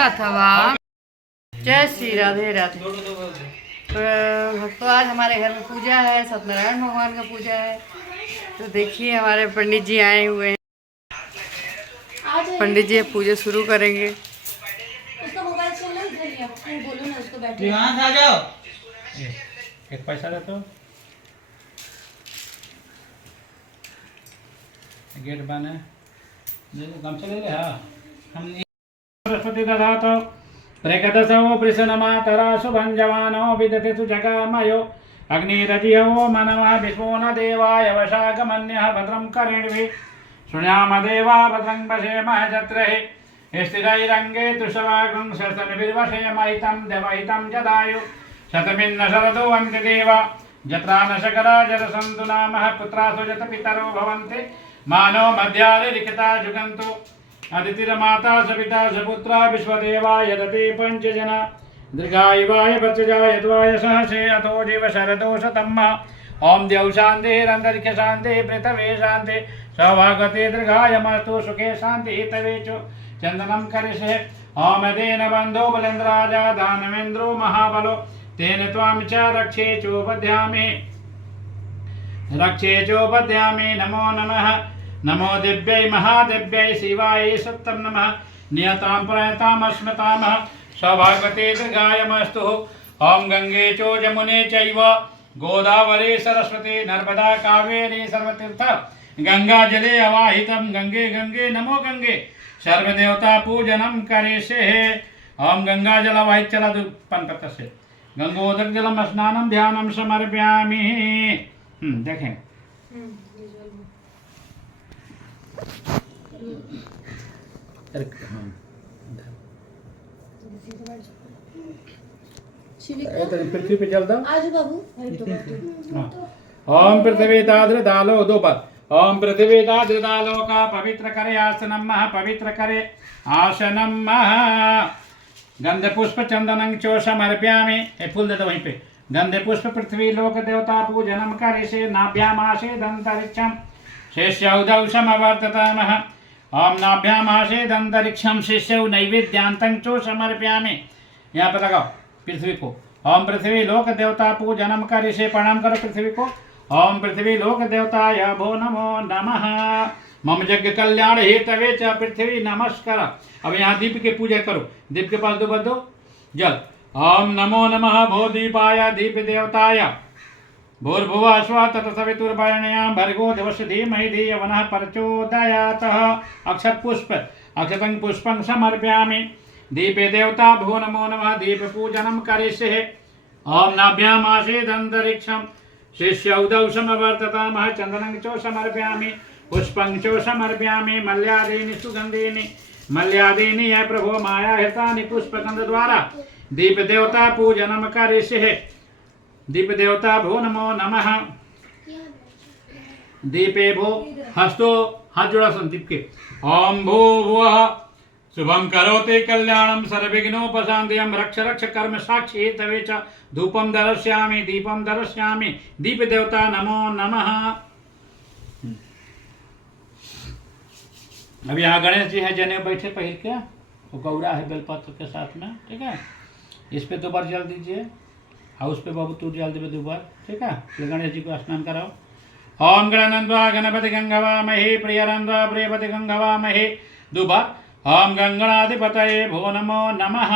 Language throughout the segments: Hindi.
पूजा अथवा जय श्री राधे राधे। तो आज हमारे घर में पूजा है, सत्यनारायण भगवान का पूजा है। तो देखिए हमारे पंडित जी आए हुए हैं। पंडित जी पूजा शुरू करेंगे। उसका मोबाइल चल रहा है, इधर ही आप बोलो ना उसको बैठे। यहाँ से आ जाओ। एक पैसा दे तो गेट बंद है। गमछा ले ले। हाँ हम सरस्वती दधात प्रकटसो वृषणमातरा शुभं जवानो विदते तु जगामयो अग्निरजियो मनमः विष्णो न देवाय वशागमन्यः भद्रं करेणिभिः शृण्याम देवा भद्रं पश्येमः जत्रे स्थिरैरङ्गे तुषवागुं शतनिर्वशयमहितं देवहितं जदायु शतमिन्न शरदो वन्ति देवा जत्रा न शकरा जरसन्तु नामः पुत्रासु जत पितरो भवन्ति मानो मध्यारे लिखिता जुगन्तु अदितिरमाता सपिता सपुत्रा विश्वदेवाय दते पंचजना दीर्घायुवाय वत्सजाय यद्वाय सहसे अतो जीव शरदो शतम्मा ओम देव शान्तिरन्तरिक्ष शान्ति पृथ्वी शान्ति सौभागते दीर्घाय मस्तु सुखे शान्ति हितवे च चन्दनं करिष्ये ओम तेन बन्धो बलेन्द्राजा दानवेन्द्रो महाबलो तेन त्वां च रक्षे चोपद्यामि नमो नमः नमो दिव्यै महादिव्यै शिवाय सत्तं नमः नियतां प्रयताम् अस्मतामः सौभागवते दीर्घायमस्तु ओम गंगे चो जमुने चैव गोदावरी सरस्वती नर्मदा कावेरी सर्वतीर्थ गंगा जले अवाहितं गंगे गंगे नमो गंगे सर्वदेवता पूजनं करिष्ये ओम गंगा जल अवाहित चला पंत से गंगोदक जलम स्नानं ध्यानं समर्पयामि। देखें पृथ्वी पे जल दो। आज बाबू ओम पृथ्वी ताद्र दालो दो बार। ओम पृथ्वी ताद्र दालो का पवित्र करे आसनम मह पवित्र करे आसनम मह गंध पुष्प चंदनं चो समर्पयामि। एक फूल दे दो वहीं पे। गंधे पुष्प पृथ्वी लोक देवता पूजनम करिष्ये नाभ्यामासेदन्तरिक्षं शेष्यौदौ समवर्ततामः ओम नाभ्यामासेदन्तरिक्षं शेष्यौ नैवेद्यान्तं चो समर्पयामि। यहाँ पे लगाओ पृथ्वी को। ओम पृथ्वी लोक देवता पूजनम करिष्ये। प्रणाम करो पृथ्वी को। ओम पृथ्वी लोक देवताय भो नमो नमः मम यज्ञ कल्याण हेतवे च पृथ्वी नमस्कार। अब यहाँ दीप की पूजा करो। दीप के पास दो बदो जल। ओम नमो नमः भो दीपाय दीप देवताय भूर्भुवः स्वः तत्सवितुर्वरेण्यं भर्गो देवस्य धीमहि धियो यो नः प्रचोदयात्। अक्षत पुष्प अक्षतं पुष्पं समर्पयामि। दीपे देवता भो नमो नमः दीप पूजनं करिष्ये। ओम नाभ्यामासेदन्तरिक्षं शिष्यौदौ समवर्ततामः चन्दनं च समर्पयामि पुष्पं च समर्पयामि मल्यादीनि सुगन्धीनि मल्यादीनि यः प्रभो माया हितानि पुष्पगन्ध द्वारा दीप देवता पूजनं करिष्ये। दीप देवता भो नमो नमः। दीपे भो हस्तो हाथ जोड़ा सन दीप के। ओम भो भुवः शुभं करोति कल्याणं सर्वविघ्नोपशान्तयं रक्ष रक्ष कर्म साक्षी तवे च धूपं दर्शयामि दीपं दर्शयामि। दीप देवता नमो नमः। अब यहाँ गणेश जी हैं जने बैठे पहिर के। वो गौरा है बेलपत्र के साथ में। ठीक है इस पे 2 बार जल दीजिए और उस पे बाबू तू जल देवे 2 बार। ठीक है फिर गणेश जी को स्नान कराओ। ओम गणानंद्वा गणपति गंगवामहे प्रियरंद्वा प्रियपति गंगवामहे 2 बार। ओम गंगणाधिपतये भो नमो नमः।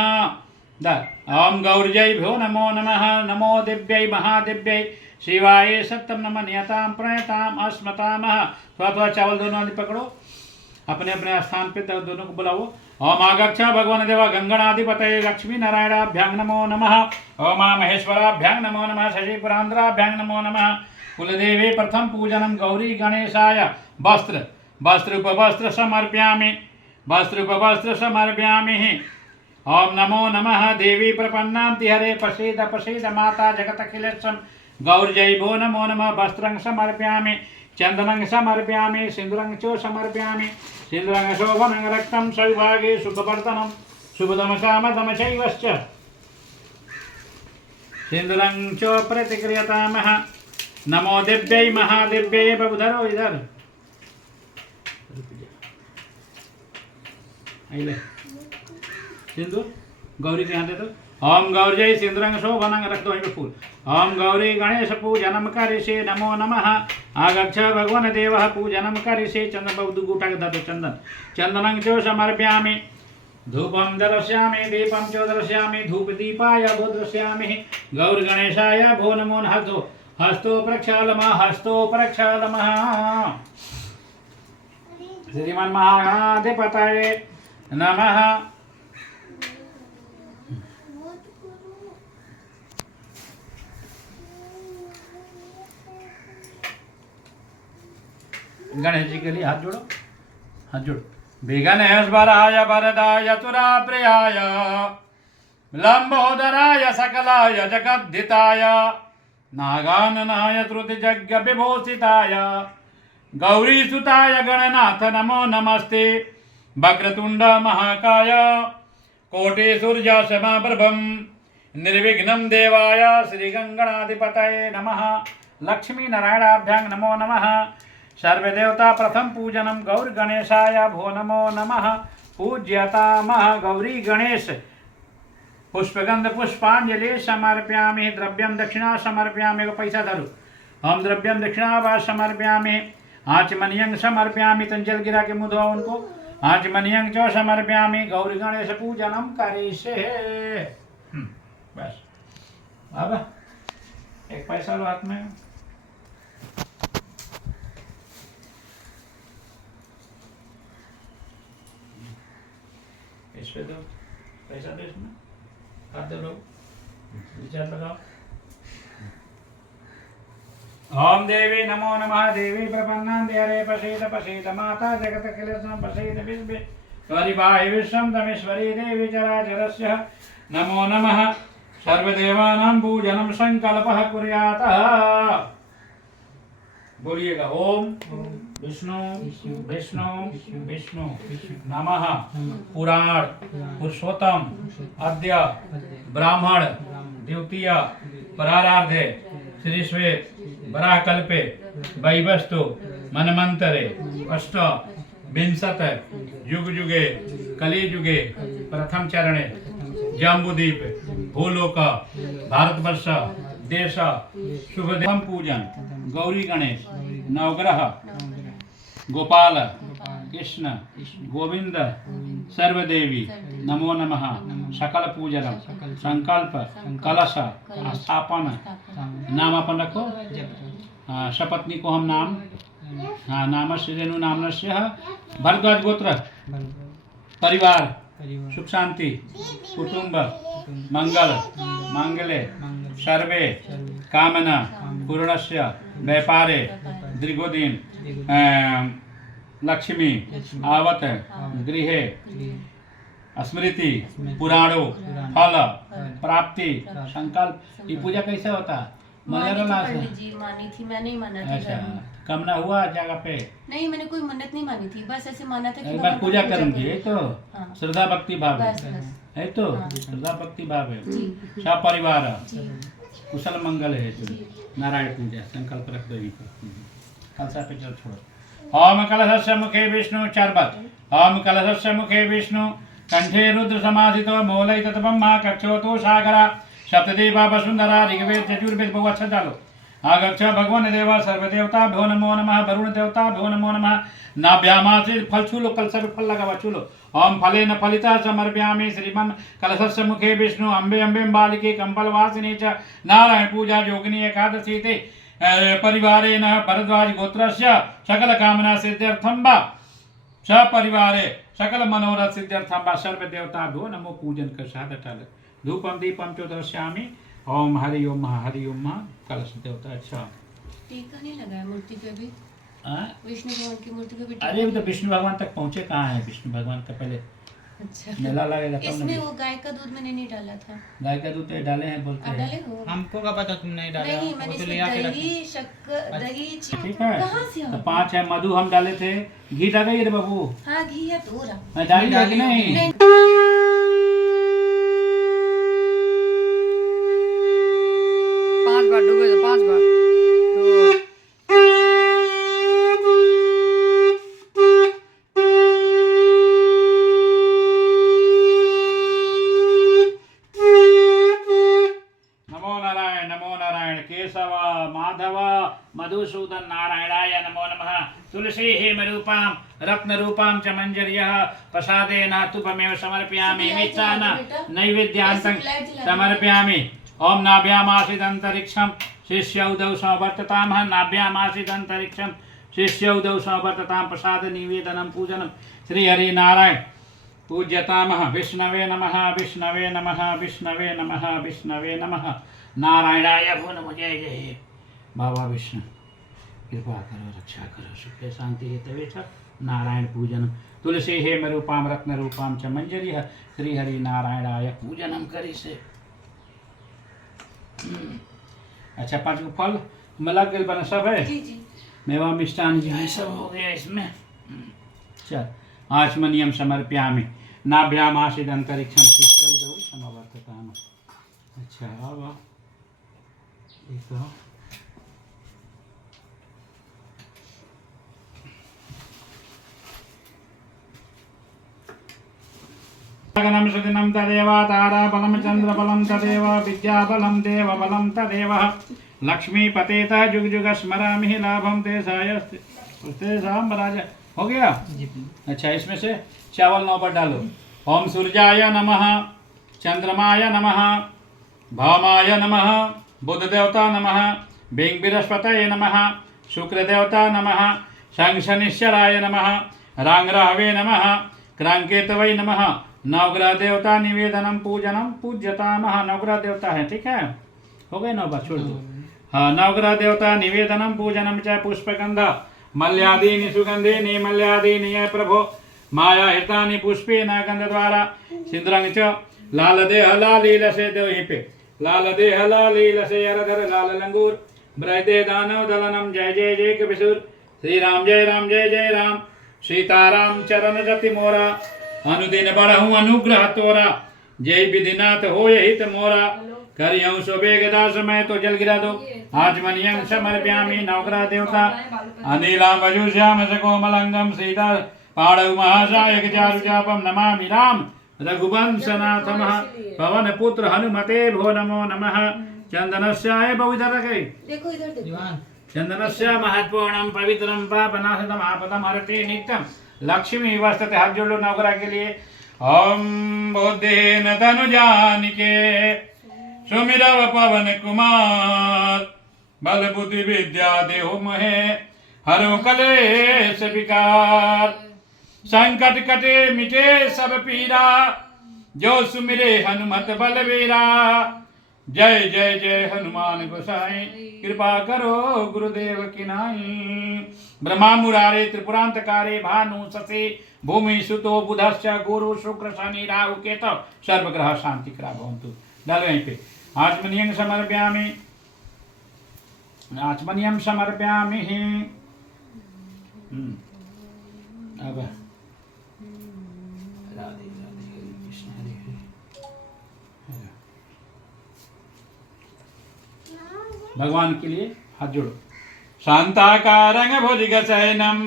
ओम गौर्जय भो नमो नमः। नमो दिव्यै महादिव्यै शिवाय सत्यं नमः नियतां प्रणयताम् अस्मतामः। थोड़ा चावल दोनों आदि पकड़ो अपने अपने स्थान पे दोनों को बुलाओ। ओम आगच्छ भगवान देवा गंगणाधिपतये लक्ष्मी नारायणाभ्यां नमो नमः। ओम महेश्वराभ्यां नमो नमः। शशि पुरांद्राभ्यां नमो नमः। कुलदेवी प्रथम पूजनं गौरी गणेशाय वस्त्र वस्त्र समर्पयामि वस्त्र समर्पयामि। ओम नमो नमः देवी प्रपन्नां तिहरे प्रसीद प्रसीद माता जगदखिलेशं गौर्जय भो नमो नमः। वस्त्रं समर्पयामि चंदनं समर्पयामि सिंदूरं च समर्पयामि। सिंदूरं शोभनं रक्तं सौभागे सुखवर्धनं शुभदम कामदम चैवश्च सिंदूरं च प्रतिक्रियतामः। नमो दिव्यै महादिव्यै बबुधरो इधर सिंदूर गौरी के यहाँ दे दो। ओम गौरी सिंदुरंग शोभनंग रख दो वहीं पे फूल। ओम गौरी गणेश पूजनम करिष्ये नमो नमः। आगच्छ भगवान देवः पूजनम करिष्ये। चंदन बाबू गुटा के दो चंदन चंदनं च समर्पयामि। धूपं दर्शयामि दीपं च दर्शयामि धूप दीपाय भो दर्शयामि। गौर गणेशाय भो नमो हस्तो प्रक्षालमः हस्तो प्रक्षालमः। श्रीमन् महागणाधिपतये नमः। गणेश जी के लिए हाथ जोड़ो, हाथ जोड़ो। विघ्नेश्वराय वरदाय तुराप्रियाय लंबोदराय सकलाय जगद्धिताय नागाननाय त्रुतिजज्ञ विभूषिताय गौरीसुताय गणनाथ नमो नमस्ते। वक्रतुंड महाकाय कोटि सूर्य समाप्रभम निर्विघ्नं देवाय श्री गंगणाधिपतये नमः। लक्ष्मी नारायणाभ्यां नमो नमः। सर्वदेवता प्रथम पूजनम गौर गणेशाय भो नमो नमः। पूज्यतामः गौरी गणेश पुष्पगंध पुष्पांजलि समर्पयामि। द्रव्यम दक्षिणा समर्पयामि। पैसा धरो। हम द्रव्यम दक्षिणा व समर्पयामि। आचमनियं समर्पयामि। तंजल गिरा के मुँह धोओ उनको। आचमनियं च समर्पयामि। गौरी गणेश पूजनम करिष्ये। बस अब एक पैसा लो हाथ में। इस पे दो पैसा दो। इसमें हाथ दो लोग विचार लगाओ। ओम देवी नमो नमः। देवी प्रपन्नां देहरे पसीद पसीद माता जगत कलेशं पसीद विश्वे त्वरिवाहि विश्वं तमेश्वरी देवी चराचरस्य नमो नमः। सर्वदेवानां पूजनं संकल्पः कुर्यात्। बोलिएगा ओम विष्णु विष्णु विष्णु नमः। पुराण पुरुषोत्तम अद्य ब्राह्मण द्वितीय पराराधे श्री श्वेत वराकल्पे वैवस्तु मनमंतरे अष्ट विंशत युग युगे कली युगे प्रथम चरणे जम्बूदीप भूलोक भारतवर्ष देश शुभदेव पूजन गौरी गणेश नवग्रह गोपाल कृष्ण गोविंद सर्वदेवी नमो नमः। सकल पूजनम संकल्प कलश स्थापन नाम अपन रखो। सपत्नी को हम नाम नाम से रेणु नामनस्य भरद्वाज गोत्र परिवार सुख शांति कुटुंब मंगल मंगले सर्वे कामना पूर्णस्य व्यापारे दीर्घोदिन लक्ष्मी आवत गृहे स्मृति पुराणो फल प्राप्ति संकल्प। ये पूजा कैसे होता? मानी थी, मैं नहीं माना था। अच्छा, कामना हुआ जगह पे? नहीं, मैंने कोई मन्नत नहीं मानी थी, बस ऐसे माना था कि एक बार पूजा करूंगी। ये तो श्रद्धा भक्ति भाव है। बस बस है तो श्रद्धा भक्ति भाव है। सब परिवार कुशल मंगल है। नारायण पूजा संकल्प रख दो। कलशा पे चल छोड़ो। ओम कलशस्य मुखे विष्णु चर्बत। ओम कलशस्य मुखे विष्णु कंठे रुद्र समाधितो मूलै तत्ब्रह्मा कक्षोतो सागरा सप्तदेवा वसुंधरा ऋग्वेद यजुर्वेद। बहु अच्छा डालो। आगच्छ भगवान देवा सर्वदेवता भ्यो नमो नमः। वरुण देवता भ्यो नमो नमः। नाभ्यामा से फल छूलो। कलशा पे फल लगा हुआ छूलो। ओम फलेन फलिता समर्पयामि। श्रीमन् कलशस्य मुखे विष्णु अम्बे अम्बे बालिके कंबलवासिनी च नारायण पूजा योगिनी एकादशी ते परिवारेण भरद्वाज गोत्रस्य सकल कामना सिद्ध्यर्थं वा सपरिवारे सकल मनोरथ सिद्ध्यर्थं वा सर्वदेवता भ्यो नमो। पूजन कर साधटाल धूपम दीपम च दर्शयामि। ओम हरि ओम हरि ओम। कलश देवता। अच्छा, टीका नहीं लगाया मूर्ति पे भी? विष्णु भगवान की मूर्ति पे भी टीका? अरे तो विष्णु भगवान तक पहुंचे कहाँ है? विष्णु भगवान का पहले अच्छा मेला लगेगा तब इसमें ना। वो गाय का दूध मैंने नहीं डाला था। गाय का दूध तो डाले हैं बोलते आप हैं। डाले हो? हमको क्या पता तुम नहीं डाला? नहीं, वो मैंने तो इसमें ले आके दही शक्कर दही ठीक है। कहाँ से तो आ 5 है। मधु हम डाले थे। घी डाले रे बाबू? हाँ, घी है तो रहा। मैं डाली है कि नहीं? नहीं। 5 बार डूबे तो 5 बार। मधुसूदन नारायणाय नमो नमः। तुलसी हेमरूपां रत्नरूपां च मंजर्यः प्रसादेन तुभमेव समर्पयामि। मिष्टान नैवेद्यान्तं समर्पयामि। ओम नाभ्यामासीदन्तरिक्षं शिष्यौदौ संवर्ततामः। नाभ्यामासीदन्तरिक्षं शिष्यौदौ संवर्ततां। प्रसाद निवेदनं पूजनं श्री हरि नारायण पूज्यतामः। विष्णवे नमः विष्णवे नमः विष्णवे नमः विष्णवे नमः। नारायणाय भो नमः। जय जय बाबा विष्णु कृपा करो रक्षा करो सुख शांति हेतवे च नारायण पूजन। तुलसी हेम रूपां रत्न रूपां च मंजरी श्री हरि नारायणाय पूजनम करी से। अच्छा 5 को फल में लग गए बना सब है जी जी मेवा मिष्टान जो है सब हो गया इसमें। चल आचमनियम समर्पयामि। नाभ्यामासीदन्तरिक्षं शिष्यौदौ समवर्तताम। अच्छा अब देखो गगनं सुदिनं तदेव ताराबलं चन्द्रबलं तदेव विद्याबलं देवबलं तदेव लक्ष्मीपतेतः जुग जुग स्मरामि लाभं ते सायस्ते राजा। हो गया। अच्छा इसमें से चावल 9 पर डालो। ओम सूर्याय नमः चंद्रमाय नमः भामाय नमः बुध देवता नमः बिंग बृहस्पतये नमः शुक्र देवता नमः शंख शनिश्चराय नमः रांगराहवे नमः क्रांकेतवै नमः। नवग्रह देवता निवेदनम पूजनम पूज्यतामः। नवग्रह देवता है ठीक है। हो गए 9 बार छोड़ दो। हाँ नवग्रह देवता निवेदनम पूजनम च पुष्पगंध मल्यादीनि सुगंधीनि मल्यादीनि ये प्रभो माया हृतानि पुष्पेन गंधद्वारा सिंदूरं च लाल देह लालीलसे देवहिपे लाल देह लालीलसे अरधर लाल लंगूर ब्रहदे दानव दलनम। जय जय जय कपिसूर श्री राम जय राम सीताराम चरण रति मोरा अनुदिन बढ़हूँ अनुग्रह तोरा। जय विधिनाथ हो हित मोरा करियऊँ सुबेगदास मैं तो जल गिरा दो। आचमनियं समर्पयामि। नवग्रह देवता अनिलां वजुश्याम सकोमलंगम सीता पाणौ महासायक चारुचापम नमामि राम रघुवंशनाथमः। पवन पुत्र हनुमते भो नमो नमः। चंदनस्याय बहुधरकै देखो इधर देखो चंदनस्य महत्पूर्णं पवित्रं पापनाशनम् आपदं हरति नित्यं। लक्ष्मी वर्षते हाथ जोड़ लो नवग्रह के लिए। ओम बुद्धेन तनु जानिके सुमिरव पवन कुमार बल बुद्धि विद्या देहु मोहे हरो कलेश विकार। संकट कटे मिटे सब पीरा जो सुमिरे हनुमत बलवीरा। जय जय जय हनुमान गोसाई कृपा करो गुरुदेव की नाई। ब्रह्मा मुरारे त्रिपुरांतकारे भानु शशि भूमि सुतो बुधश्च गुरु शुक्र शनि राहु केतु सर्वग्रह शांति करा भवन्तु। डालो यहीं पे आचमनियं समर्पयामि। आचमनियं समर्पयामि। अब राधे राधे हरे कृष्ण हरे हरे। भगवान के लिए हाथ जोड़ो। शांताकारं भुजगशयनं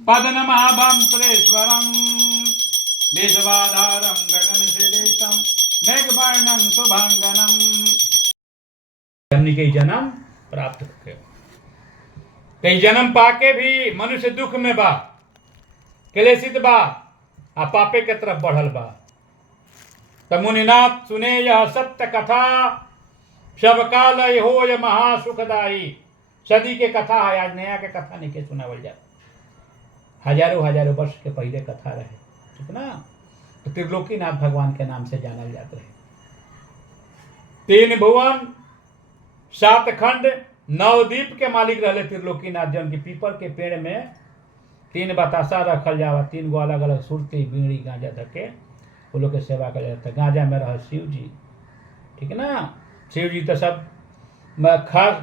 पद्मनाभं सुरेश्वरं देशवाधारं गगनसदृशं मेघवर्णं शुभांगनं। हमने कई जन्म प्राप्त किए। कई जन्म पाके भी मनुष्य दुख में बा क्लेशित बा आ पापे के तरफ बढ़ल बा। त मुनिनाथ सुने यह सत्य कथा सब काल हो यह महासुखदायी। सदी के कथा है आज नया के कथा नहीं के सुनावल जा। हजारों हजारों वर्ष के पहले कथा रहे ठीक ना। तो त्रिलोकीनाथ भगवान के नाम से जानल जाते रहे। 3 भुवन 7 खंड 9 द्वीप के मालिक रहले त्रिलोकीनाथ। जन की पीपल के पेड़ में 3 बतासा रखल जावा। 3 गो अलग अलग सुरती बीड़ी गांजा धके वो लोग के सेवा कर जाता। गांजा में रह शिव जी ठीक ना। शिव जी तो सब खास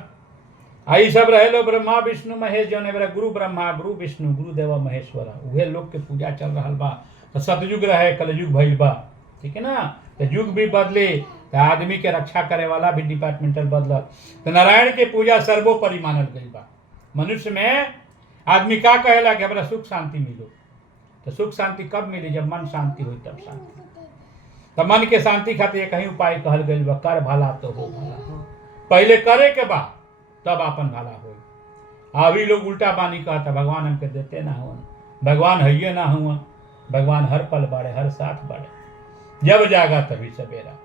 आई सब रहे लो ब्रह्मा विष्णु महेश जो ने गुरु ब्रह्मा गुरु विष्णु गुरुदेव महेश्वर उहे लोग के पूजा चल रहा बा। तो सतयुग रहे कलयुग भइल बा ठीक है ना। तो युग भी बदले तो आदमी के रक्षा करे वाला भी डिपार्टमेंटल बदलल। तो नारायण के पूजा सर्वोपरि मानल गई बा। मनुष्य में आदमी का कहेला कि हमरा सुख शांति मिलो। तो सुख शांति कब मिली जब मन शांति हो तब शांति। तो मन के शांति खातिर कहीं उपाय कहल गई बा कर भला तो हो भला। पहले करे के बा तब अपन भला हो। अभी लोग उल्टा बानी कहता भगवान हमके देते ना हुआ, भगवान है ना हुआ, भगवान हर पल बाड़े, हर साथ बाड़े। जब जागा तभी सवेरा,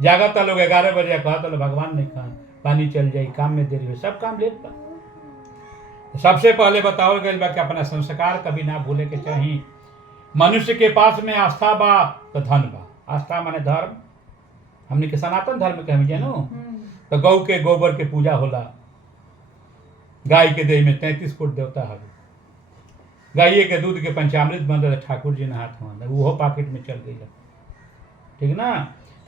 जागा तो लोग 11 बजे कहता तो भगवान नहीं कहा पानी चल जाई, काम में देरी हो, सब काम लेट बा। सबसे पहले बताओ गई बा कि अपना संस्कार कभी ना भूले के चाहिए। मनुष्य के पास में आस्था बा तो धन बा। आस्था माने धर्म, हमने के सनातन धर्म के हम जानो। तो गौ के गोबर के पूजा होला, गाय के देह में 33 कोट देवता है, गाय के दूध के पंचामृत बन रहे ठाकुर जी ने हाथ में, वो पॉकेट में चल गई, ठीक ना।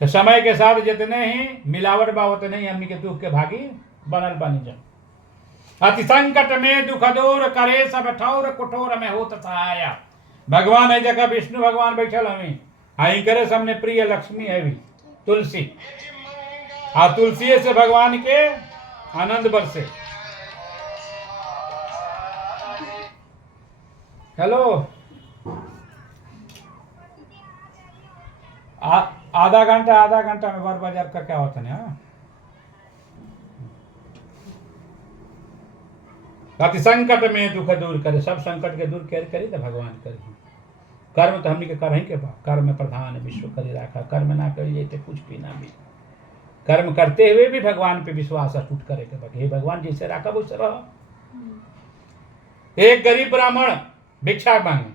तो समय के साथ जितने ही मिलावट बा उतने ही हमनी के दुख के भागी बनल बनी जा। अति संकट में दुख दूर करे सब ठौर कुठोर में होत सहाया। भगवान है जगह विष्णु भगवान बैठल हमें आई करे सामने प्रिय लक्ष्मी है भी तुलसी, आ तुलसी से भगवान के आनंद बरसे। हेलो आधा घंटा में बार बाजार का क्या होता है। अति संकट में दुख दूर करे, सब संकट के दूर करी तो भगवान करी। कर्म तो हमने के कर ही के बा, कर्म प्रधान विश्व करी राखा, कर्म ना करिए तो कुछ भी ना भी। कर्म करते हुए भी भगवान पे विश्वास अटूट करे के बा, हे भगवान जैसे राखा वैसे रहो। एक गरीब ब्राह्मण भिक्षा मांगे,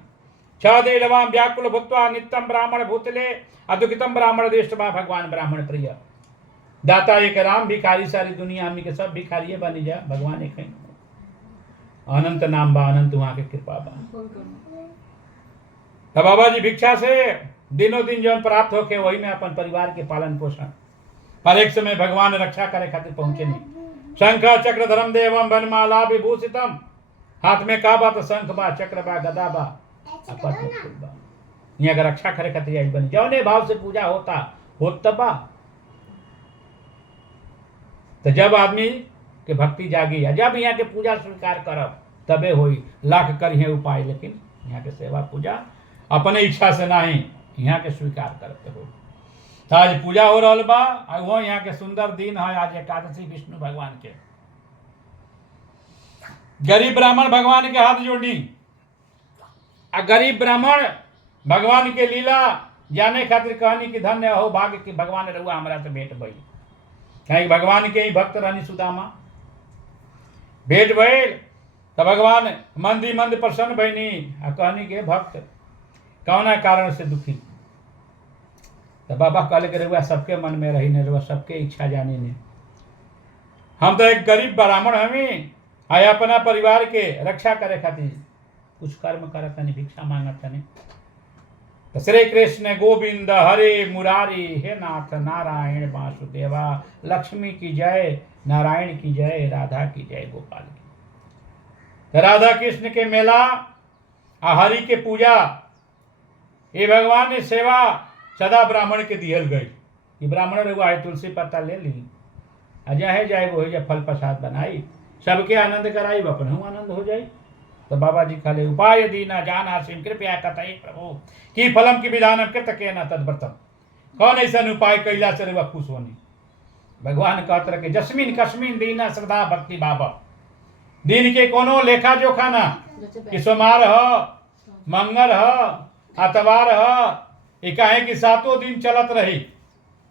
6 देवाम व्याकुल भूत्वा नित्यम ब्राह्मण भूतले अदुखितम ब्राह्मण देश बा। भगवान ब्राह्मण प्रिय दाता एक राम, भिखारी सारी दुनिया हमनी के सब भिखारी बनी जा। भगवान एक अनंत नाम बा, अनंत वहां के कृपा बा। तब बाबा जी भिक्षा से दिनों दिन जौन प्राप्त होके वही में अपन परिवार के पालन पोषण, पर एक समय भगवान रक्षा करे खातिर पहुंचे नहीं। शंख चक्र धर्म देवम वनमाला विभूषितम, हाथ में का बा तो शंख बा, चक्र बा, गदा बा, पद्म फूल बा। यहाँ का रक्षा करे खातिर आई बनी, जौने भाव से पूजा होत बा। तो जब आदमी के भक्ति जागी, जब यहाँ के पूजा स्वीकार करब तबे होई। लाख करिए उपाय, लेकिन यहाँ के सेवा पूजा अपने इच्छा से नहीं, यहाँ के स्वीकार करते हो। तो आज पूजा हो रहा बा, वो यहाँ के सुंदर दिन है। आज एकादशी विष्णु भगवान के। गरीब ब्राह्मण भगवान के हाथ जोड़ी, गरीब ब्राह्मण भगवान के लीला जाने खातिर कहनी कि धन्य हो भाग्य कि भगवान रहुआ हमारा से भेंट भइल। कहीं भगवान के ही भक्त रहनी सुदामा, भेंट भइल तो भगवान मंदी मंद प्रसन्न भइनी, कहनी के भक्त कौना कारण से दुखी। तो बाबा कहले के रहुआ सबके मन में रही ने, रहुआ सबके इच्छा जानी ने। हम तो एक गरीब ब्राह्मण हमें आए अपना परिवार के रक्षा करे खातिर कुछ कर्म करत नहीं, भिक्षा मांगत नहीं। तो श्री कृष्ण गोविंद हरे मुरारी, हे नाथ नारायण वासुदेवा, लक्ष्मी की जय, नारायण की जय, राधा की जय, गोपाल की। तो राधा कृष्ण के मेला, हरि के पूजा, ये भगवान ने सेवा सदा ब्राह्मण के दिहल गई कि ब्राह्मण रहुआ तुलसी पत्ता ले ली, अजय जाए वो जब फल प्रसाद बनाई, सबके आनंद कराई, अपनहु आनंद हो जाई। तो बाबा जी खाले उपाय दीना जाना सिंह कृपया कतई प्रभु की फलम की विधान कृत के न तद्व्रतम। कौन ऐसा उपाय कैला से रहुआ खुश होनी। भगवान कहते रहे जस्मिन कस्मिन दीना श्रद्धा भक्ति बाबा, दिन के कोनो लेखा जोखा ना कि सोमवार हो, मंगल हो, अतवार हो, काहे कि 7 दिन चलत रही।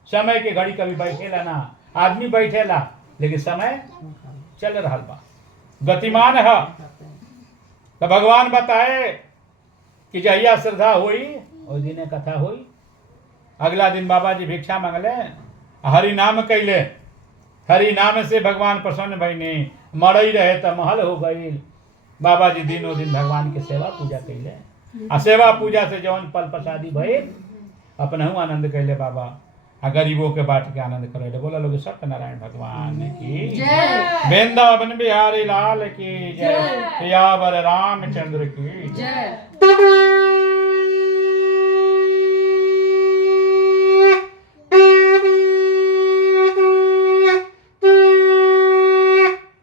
समय के घड़ी कभी बैठेला ना, आदमी बैठेला लेकिन समय चल रहा बा, गतिमान है। तो भगवान बताए कि जहिया श्रद्धा हुई उस दिन कथा हुई। अगला दिन बाबा जी भिक्षा मांगले, हरि नाम कैले, हरि नाम से भगवान प्रसन्न भइने, मरई रहे तो महल हो गई। बाबा जी दिनों दिन भगवान के सेवा पूजा कैले, आ सेवा पूजा से जौन फल प्रसादी भइल अपनहु आनंद कैले बाबा, आ गरीबों के बांट के आनंद करे। बोला लोग सत्यनारायण भगवान की जय, वृंदावन बिहारी लाल की जय, सियावर रामचंद्र की जय।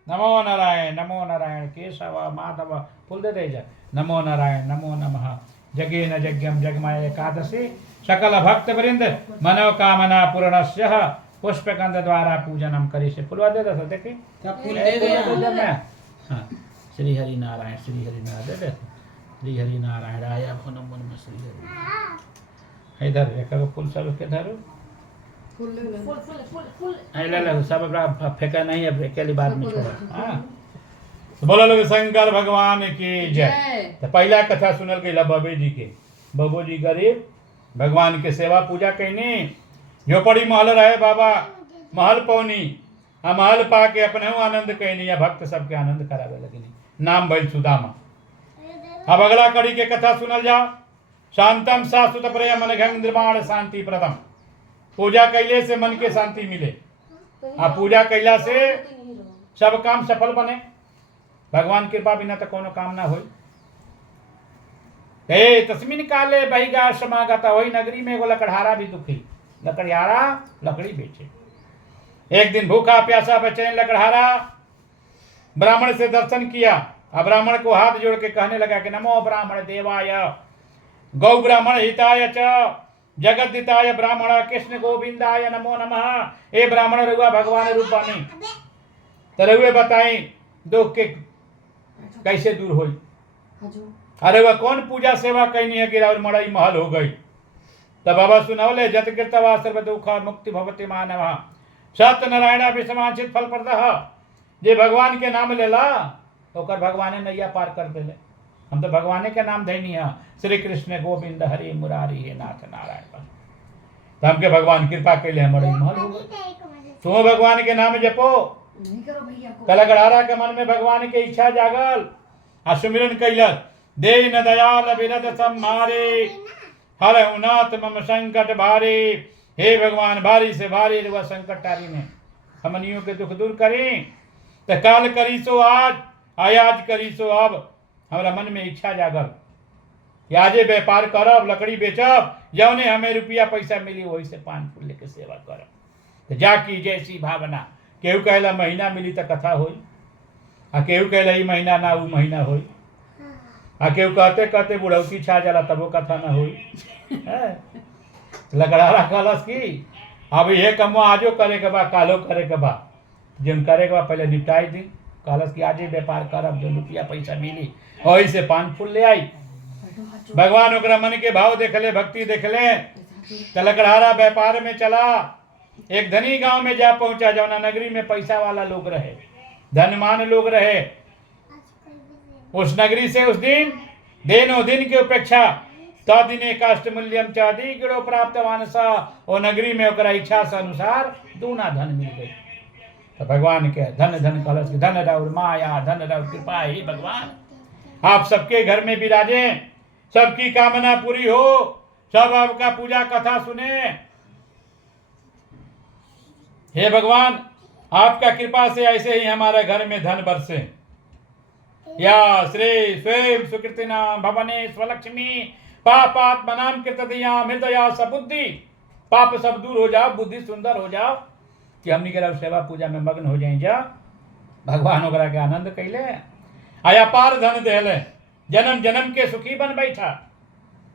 नमो नारायण केशव माधव फुल दे जा, नमो नारायण नमो नमः। जगेन यज्ञम जगमाय एकादशी सकल भक्त वृंद मनोकामना पूर्णस्य पुष्पगंध द्वारा पूजनम करी से। फुलवा दे दो, देखे क्या फूल दे दो मैं हाँ, श्री हरि नारायण श्री हरि नारायण श्री हरि नारायण आया मन मन में श्री हरि इधर एक फूल सब के धरो फूल ले सब अपना फेंका नहीं है अकेली बार में छोड़ा हाँ तो बोला लोग शंकर भगवान की जय। तो पहला कथा सुनल गई बबे जी के बबू जी गरीब भगवान के सेवा पूजा कैनी झोपड़ी महल रहे बाबा महल पौनी आ महल पा के अपने आनंद कैनी या भक्त सबके आनंद करावे लगी नाम भइल सुदामा। अब अगला कड़ी के कथा सुनल जाओ शांतम शाश्वत प्रेम मन निर्माण शांति प्रदम पूजा कैले से मन के शांति मिले आ पूजा कैला से सब काम सफल बने भगवान कृपा बिना तो कोनो काम ना हो। तस्मिन काले बहिगा समागता वही नगरी में एगो लकड़हारा भी दुखी लकड़हारा लकड़ी बेचे। एक दिन भूखा प्यासा बेचैन लकड़हारा ब्राह्मण से दर्शन किया और ब्राह्मण को हाथ जोड़ के कहने लगा कि नमो ब्राह्मण देवाय गौ ब्राह्मण हिताय च जगत हिताय ब्राह्मण कृष्ण गोविंदाय नमो नमः। ए ब्राह्मण रहुआ भगवान रूप बानी तो रहुए बताई दुख के कैसे दूर हो। अरे वह कौन पूजा सेवा कैनी है कि और मड़ई महल हो गई। तब बाबा सुनौले जत कृतवा सर्व दुख मुक्ति भवति मानव सत्य नारायण विषमांचित फल प्रदह जे भगवान के नाम लेला ओकर भगवाने नैया पार कर देले। हम तो भगवाने के नाम धैनी है श्री कृष्ण गोविंद हरि मुरारी हे नाथ नारायण तो हमके भगवान कृपा कैले मड़ई महल हो गई। तुम भगवान के नाम जपो कलगड़ारा के मन में भगवान के इच्छा जागल आ सुमिरन कैलक दे न दयाल विरद सम्हारे हर उनाथ मम संकट भारे। हे भगवान भारी से भारी रुआ संकट टारी में हमनियों के दुख दूर करें तो काल करी सो आज आयाज करी सो अब हमारा मन में इच्छा जागल कि आजे व्यापार करब लकड़ी बेचब जौने हमें रुपया पैसा मिली वही से पान फूल लेके सेवा करब तो जाकी जैसी भावना केहू कहला महीना मिली तो कथा होई आ केहू कहला ई महीना ना ऊ महीना होई आ केहू कहते कहते बुढ़ौती छा जाला तबो कथा ना होई। लकड़ारा कहलस की अब ये कमो आजो करे के बा कालो करे के बा जिन करे के बा पहले निपटाई दी कहलस की आजे व्यापार करब जो रुपया पैसा मिली वही से पान फूल ले आई। भगवान ओकरा मन के भाव देख ले भक्ति देख ले तो लकड़ारा व्यापार में चला एक धनी गांव में जा पहुंचा जौना नगरी में पैसा वाला लोग रहे धनमान लोग रहे। उस नगरी से उस दिन देनो दिन की उपेक्षा तदिने काष्ट मूल्यम चादी गिरो प्राप्तवान सा ओ नगरी में ओकरा इच्छा से अनुसार दूना धन मिल गई। तो भगवान के धन धन कलश धन रौर माया धन रौर कृपा ही भगवान आप सबके घर में विराजे सबकी कामना पूरी हो सब आपका पूजा कथा सुने। हे भगवान आपका कृपा से ऐसे ही हमारे घर में धन बरसे या श्री स्वयं सुकृति नाम भवने स्वलक्ष्मी पापात्मनाम कृतया हृदया सबुद्धि पाप सब दूर हो जाओ बुद्धि सुंदर हो जाओ कि हमनी के सेवा पूजा में मग्न हो जाए जा भगवान ओकरा के आनंद कैले आया पार धन देले जन्म जन्म के सुखी बन बैठा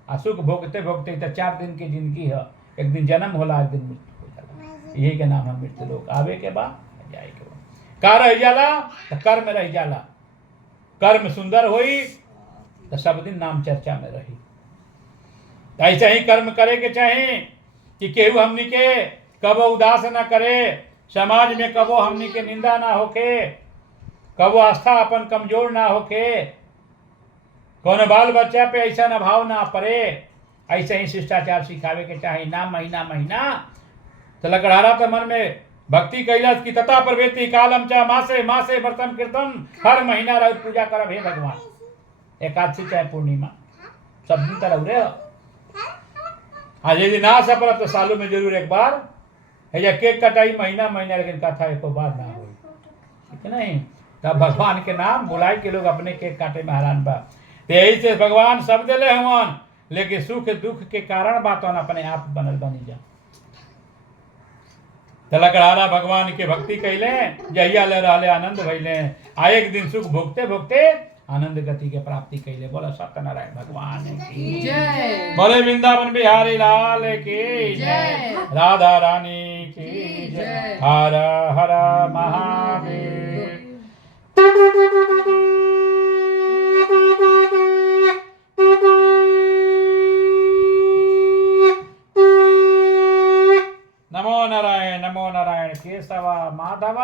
आ सुख भोगते भोगते तो 4 दिन की जिंदगी है एक दिन जन्म होला एक दिन मृत्यु हो जाला यही के नाम है मृत्यु लोक आवे के बाद जाए के बाद का रह जाला तो कर्म रह जाला कर्म सुंदर होई तो सब दिन नाम चर्चा में रही। ऐसे ही कर्म करे के चाहे कि केहू हमनी के कबो उदास न करे समाज में कबो हमनी के निंदा ना होके कबो आस्था अपन कमजोर ना होके कौन बाल बच्चा पे ऐसा न भाव ना पड़े ऐसे ही शिष्टाचार सिखावे के चाहे ना महीना महीना तो लकड़हारा तो मन में भक्ति कैलाश की तथा प्रवृत्ति कालम चा मासे मासे व्रतम कीर्तन हर महीना रह पूजा करब हे भगवान एकादशी चाहे पूर्णिमा सब दिन तरह रे आज यदि ना सफल तो सालों में जरूर एक बार है या केक कटाई महीना महीना लेकिन कथा एक बार ना हो ठीक नहीं तब भगवान के नाम बुलाई के लोग अपने केक काटे में हैरान बा तो यही से भगवान सब दिले हवन लेकिन सुख दुख के कारण बात अपने आप बनल बनी जा लकड़हारा भगवान के भक्ति कैले जहिया ले रहले आनंद भइले आ एक दिन सुख भोगते भोगते आनंद गति के प्राप्ति कैले। बोला सत्यनारायण भगवान की जय बोले वृंदावन बिहारी लाल की जय राधा रानी की जय हर हर महादेव। नमो नारायण केशव माधव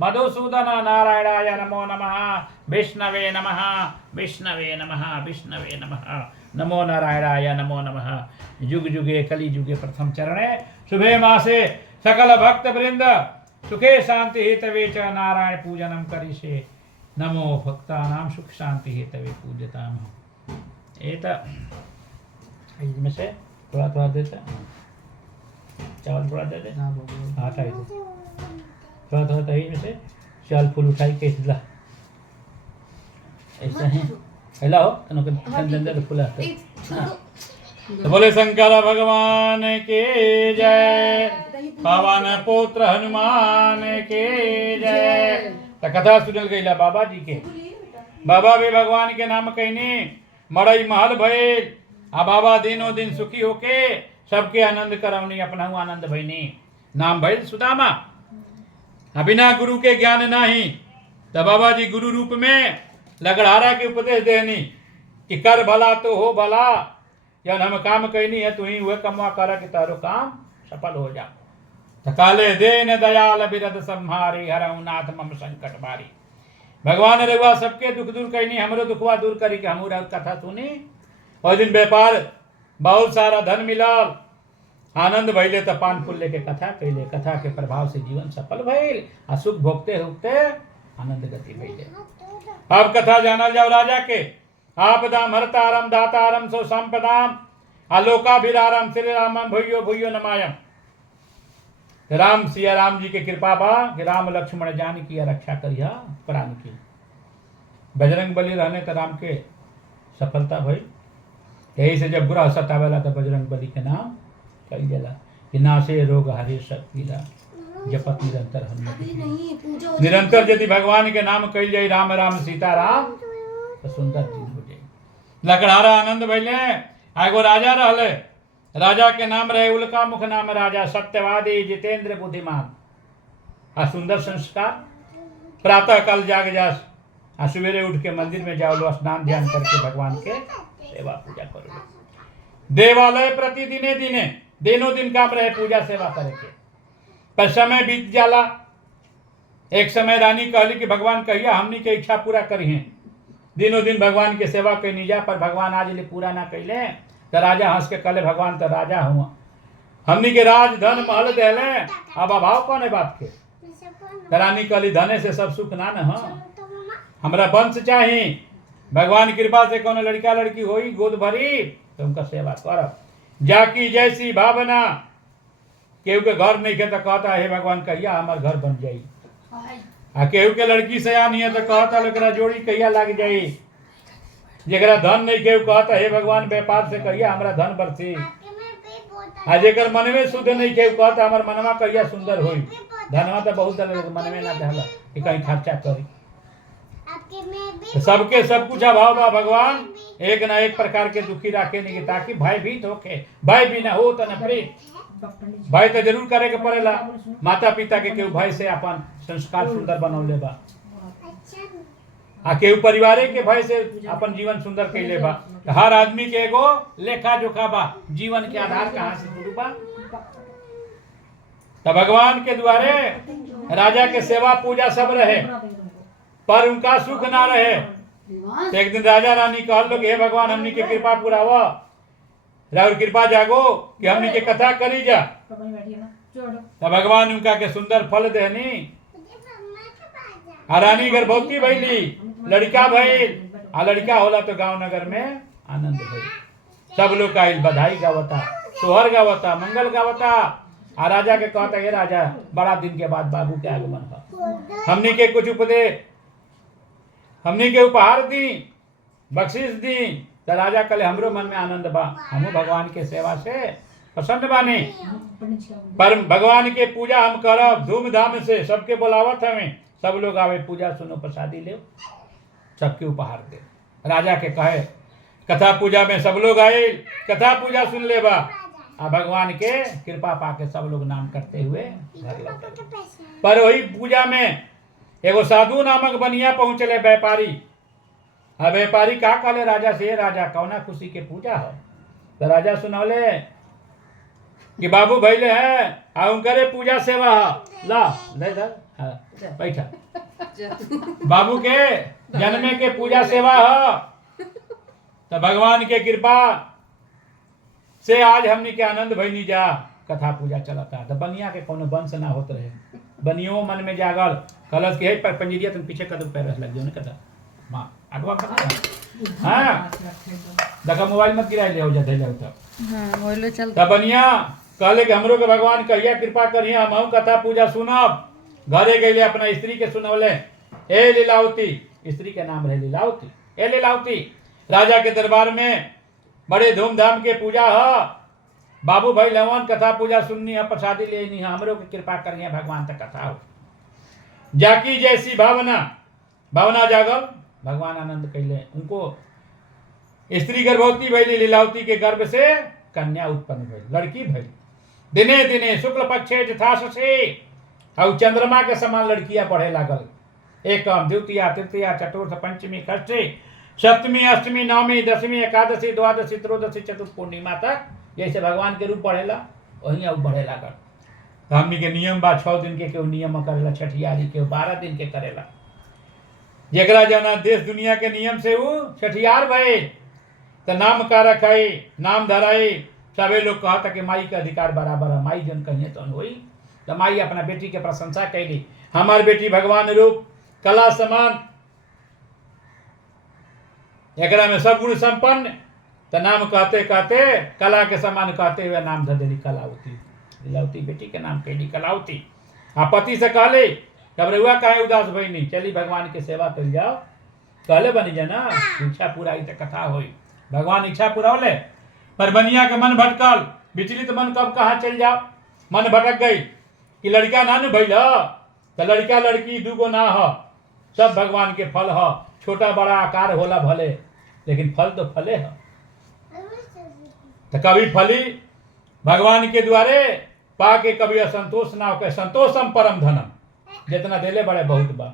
मधुसूदन नारायणाय नमो नमः विष्णवे नमः विष्णवे नमः विष्णवे नमः नमो नारायणाय नमो नमः। युग युगे कलि युगे प्रथम चरणे शुभे मासे सकल भक्त वृंद सुखे शांति हेतवे च नारायण पूजनम करिष्ये। नमो भक्तानां सुख शांति हेतवे पूज्यताम। एत इसमें से थोड़ा थोड़ा देते चावल थोड़ा दे दे आटा ही थोड़ा थोड़ा दही में से चावल फूल उठाई के हिला ऐसा है हिला हो तो फूल आते। तो बोले शंकर भगवान के जय पवन पुत्र हनुमान के जय। तो कथा सुनल गई बाबा जी के बाबा भी भगवान के नाम कहनी मड़ई महल भय आ बाबा दिनों दिन सुखी होके सबके आनंद करवनी अपना आनंद भयनी नाम भय सुदामा। बिना गुरु के ज्ञान नहीं तो बाबा जी गुरु रूप में लगड़ारा के उपदेश देनी कि कर भला तो हो भला जब हम काम कहनी है तू ही वह कमवा कर कि तारो काम सफल हो जा। काले देन दयाल बिरद संहारी हरऊ नाथ मम संकट भारी। भगवान रघुआ सबके दुख दूर कहनी हमरो दुखवा दूर करी कि हमू कथा सुनी। और दिन व्यापार बहुत सारा धन मिलल आनंद भैले तो पान फूल लेके कथा कैले कथा के प्रभाव से जीवन सफल भइल आ सुख भोगते होते आनंद गति भइले। अब कथा जानल जाओ राजा के आपदाम हरतारम दातारम सो संपदाम आलोकाभिरारम श्री रामम भूयो भूयो नमायम। राम सिया राम जी के कृपा बा कि राम लक्ष्मण जान की रक्षा करिया प्राण की। बजरंग बली रहने तो राम के सफलता भई। यही से जब बुरा सतावेला तो बजरंग बली के नाम कही जाला कि नासे रोग हरे सब पीला जपत निरंतर हनुमत। निरंतर यदि भगवान के नाम कही जाए राम राम सीता राम तो सुंदर चीज हो जाए। लकड़हारा आनंद भैले एगो राजा रहले राजा के नाम रहे उल्का मुख नाम राजा सत्यवादी जितेंद्र बुद्धिमान आ सुंदर संस्कार। प्रातः काल जाग जास आ सवेरे उठ के मंदिर में जाओ लो स्नान ध्यान करके भगवान के सेवा पूजा करो। देवालय प्रति दिने दिने दिनों दिन काम रहे पूजा सेवा करे के। पर समय बीत जाला। एक समय रानी कहली कि भगवान कहिया हमनी के इच्छा पूरा करी है। दिनों दिन भगवान के सेवा कैनी जा पर भगवान आज ले पूरा ना कैले तो राजा हंस के कहले भगवान तो राजा हुआ हमनी के राज धन महल देले अब अभाव कौन है बात के। तो रानी कहली धने से सब सुख ना न हमरा वंश चाही। भगवान कृपा से कौन लड़का लड़की होई गोद भरी तो उनका सेवा करब। जाकी जैसी भावना केहू के घर नहीं के तो कहता हे भगवान कहिया हमार घर बन जाई। आ केहू के लड़की से आनी है तो कहता लेकरा जोड़ी कहिया लग जाई। जेकरा धन नहीं केहू कहता हे भगवान व्यापार से कहिया हमरा धन बरसी। आ जेकर मन में शुद्ध नहीं केहू कहता हमार मनवा कहिया सुंदर होई। धनवा तो बहुत मन में ना देहला कि कहीं खर्चा करी। सबके सब कुछ अभाव बा भगवान एक ना एक प्रकार के दुखी रखे नहीं ताकि भय भीत होके भय भी ना हो तो न प्रेम। भय तो जरूर करे के पड़ेला। माता पिता के केहू भय से अपन संस्कार सुंदर बनौले बा आ केहू परिवारे के भय से अपन जीवन सुंदर कैले बा। हर आदमी के एगो लेखा जोखा बा जीवन के आधार कहाँ से शुरू बा। तो भगवान के द्वारे राजा के सेवा पूजा सब रहे पर उनका सुख ना रहे। तो एक दिन राजा रानी कहल लोग हे भगवान हमनी के कृपा पूरा हुआ राउर कृपा जागो कि हमनी के कथा करी जा। तो भगवान उनका के सुंदर फल देनी। रानी गर्भवती भैली लड़का भइल आ लड़का होला तो गांव नगर में आनंद भइल। सब लोग आइल बधाई गावता सोहर गावता मंगल गावता। आ राजा के कहता हे राजा बड़ा दिन के बाद बाबू के आगमन बा हमनी के कुछ उपदेश हमनी के उपहार दी बख्शीश दी। तो राजा कले हमरो मन में आनंद बा हमू भगवान के सेवा से पसंद बानी पर भगवान के पूजा हम करब धूमधाम से सबके बुलावत हमें सब लोग आवे पूजा सुनो प्रसादी ले सबके उपहार दे। राजा के कहे कथा पूजा में सब लोग आए कथा पूजा सुन ले बा आ भगवान के कृपा पाके सब लोग नाम करते हुए घर लौटे। पर वही पूजा में एगो साधु नामक बनिया पहुंचले व्यापारी। अब व्यापारी का कहले राजा से, राजा कौना खुशी के पूजा हो? तो राजा सुनौले कि बाबू भैले है आ उनकरे पूजा सेवा हो। ला ले बैठा, बाबू के जन्मे के पूजा सेवा हो। तो भगवान के कृपा से आज हमनी के आनंद भइनी जा कथा पूजा चलता। तो बनिया के कोनो वंश ना होत रहे, बनियो मन में जागल कलश के पर पंजीरिया तुम पीछे कदम पैर लग जाओ ने कथा मां अगवा कथा। हां देखा मोबाइल मत गिरा ले हो जा दे ले तो हां बोलो चल। तब बनिया कहले कि हमरो के भगवान कहिया कृपा करिया, हम कथा पूजा सुनब। घरे गईले अपना स्त्री के सुनवले, ए लीलावती, स्त्री के नाम रहे लीलावती। ए लीलावती, राजा के दरबार में बड़े धूमधाम के पूजा ह, बाबू भाई लवन कथा पूजा सुननी है, प्रसादी लेनी है, हमरो के कृपा करिए भगवान तक कथा हो। जाकी जैसी भावना भावना जागल, भगवान आनंद कैले। उनको स्त्री गर्भवती भैली, लीलावती के गर्भ से कन्या उत्पन्न भइल, लड़की भइल। दिने दिने शुक्ल पक्षे यथाशे और चंद्रमा के समान लड़कियां बढ़े लागल। एकम द्वितीया तृतीया चतुर्थ पंचमी षष्ठी सप्तमी अष्टमी नवमी दसवीं एकादशी द्वादशी त्रयोदशी चतुर्थ पूर्णिमा तक जैसे भगवान के रूप बढ़ेला वहीं अब बढ़े लागल। हमनी के नियम बा 6 दिन के केहू नियम करेला, छठियारी के 12 दिन के करेला। जेकरा जना देश दुनिया के नियम से वो छठियार भइल तो नाम का रखाई, नाम धराई। सबे लोग कहता कि माई के अधिकार बराबर है, माई जन कहिए तो होई। तो माई अपना बेटी के प्रशंसा कैली, हमार बेटी भगवान रूप कला समान, एकरा में सब गुण संपन्न। तो नाम कहते कहते कला के समान कहते हुए नाम धर देली कलावती। लीलावती बेटी के नाम कैली कलावती। आ पति से कहले कब रहुआ काहे उदास भइनी, चली भगवान के सेवा कर जाओ। कहले बनी जना इच्छा पूरा तो कथा होई। भगवान इच्छा पूरा होले, पर बनिया के मन भटकल, विचलित मन कब कहाँ चल जाओ। मन भटक गई कि लड़का ना न भइल, तो लड़का लड़की दूगो ना हो, सब भगवान के फल हो। छोटा बड़ा आकार होला भले, लेकिन फल तो फले हो। तो कभी फली भगवान के द्वारे पाके कभी असंतोष ना हो। संतोषम परम धनम, जितना देले बड़े बहुत बा।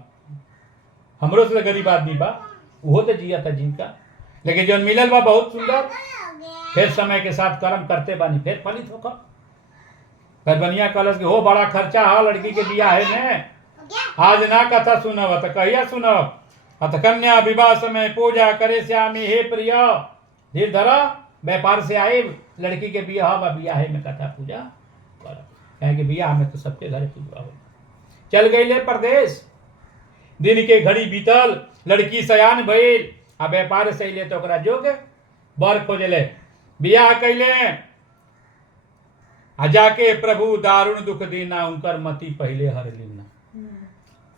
हमरो से गरीब आदमी बा, वो तो जिया था जिनका, लेकिन जो मिलल बा बहुत सुंदर। फिर समय के साथ कर्म करते बानी फिर फलित होकर। फिर बनिया कलश के हो बड़ा खर्चा है लड़की के बियाह है ने, आज ना कथा सुनब तो कहिया सुनब। अत कन्या विवाह समय पूजा करे श्यामी हे प्रिय। धीर धरा व्यापार से आए, लड़की के बियाह बा, बियाह में कथा पूजा कर, कहे कि बियाह में तो सबके घर पूजा हो। चल गई परदेश, दिन के घड़ी बीतल, लड़की सयान भइल। आ व्यापार से अइले तो ओकरा जोग बर खोजले, बियाह कैले। आ जाके प्रभु दारुण दुख दीना, उनकर मति पहले हर लीना।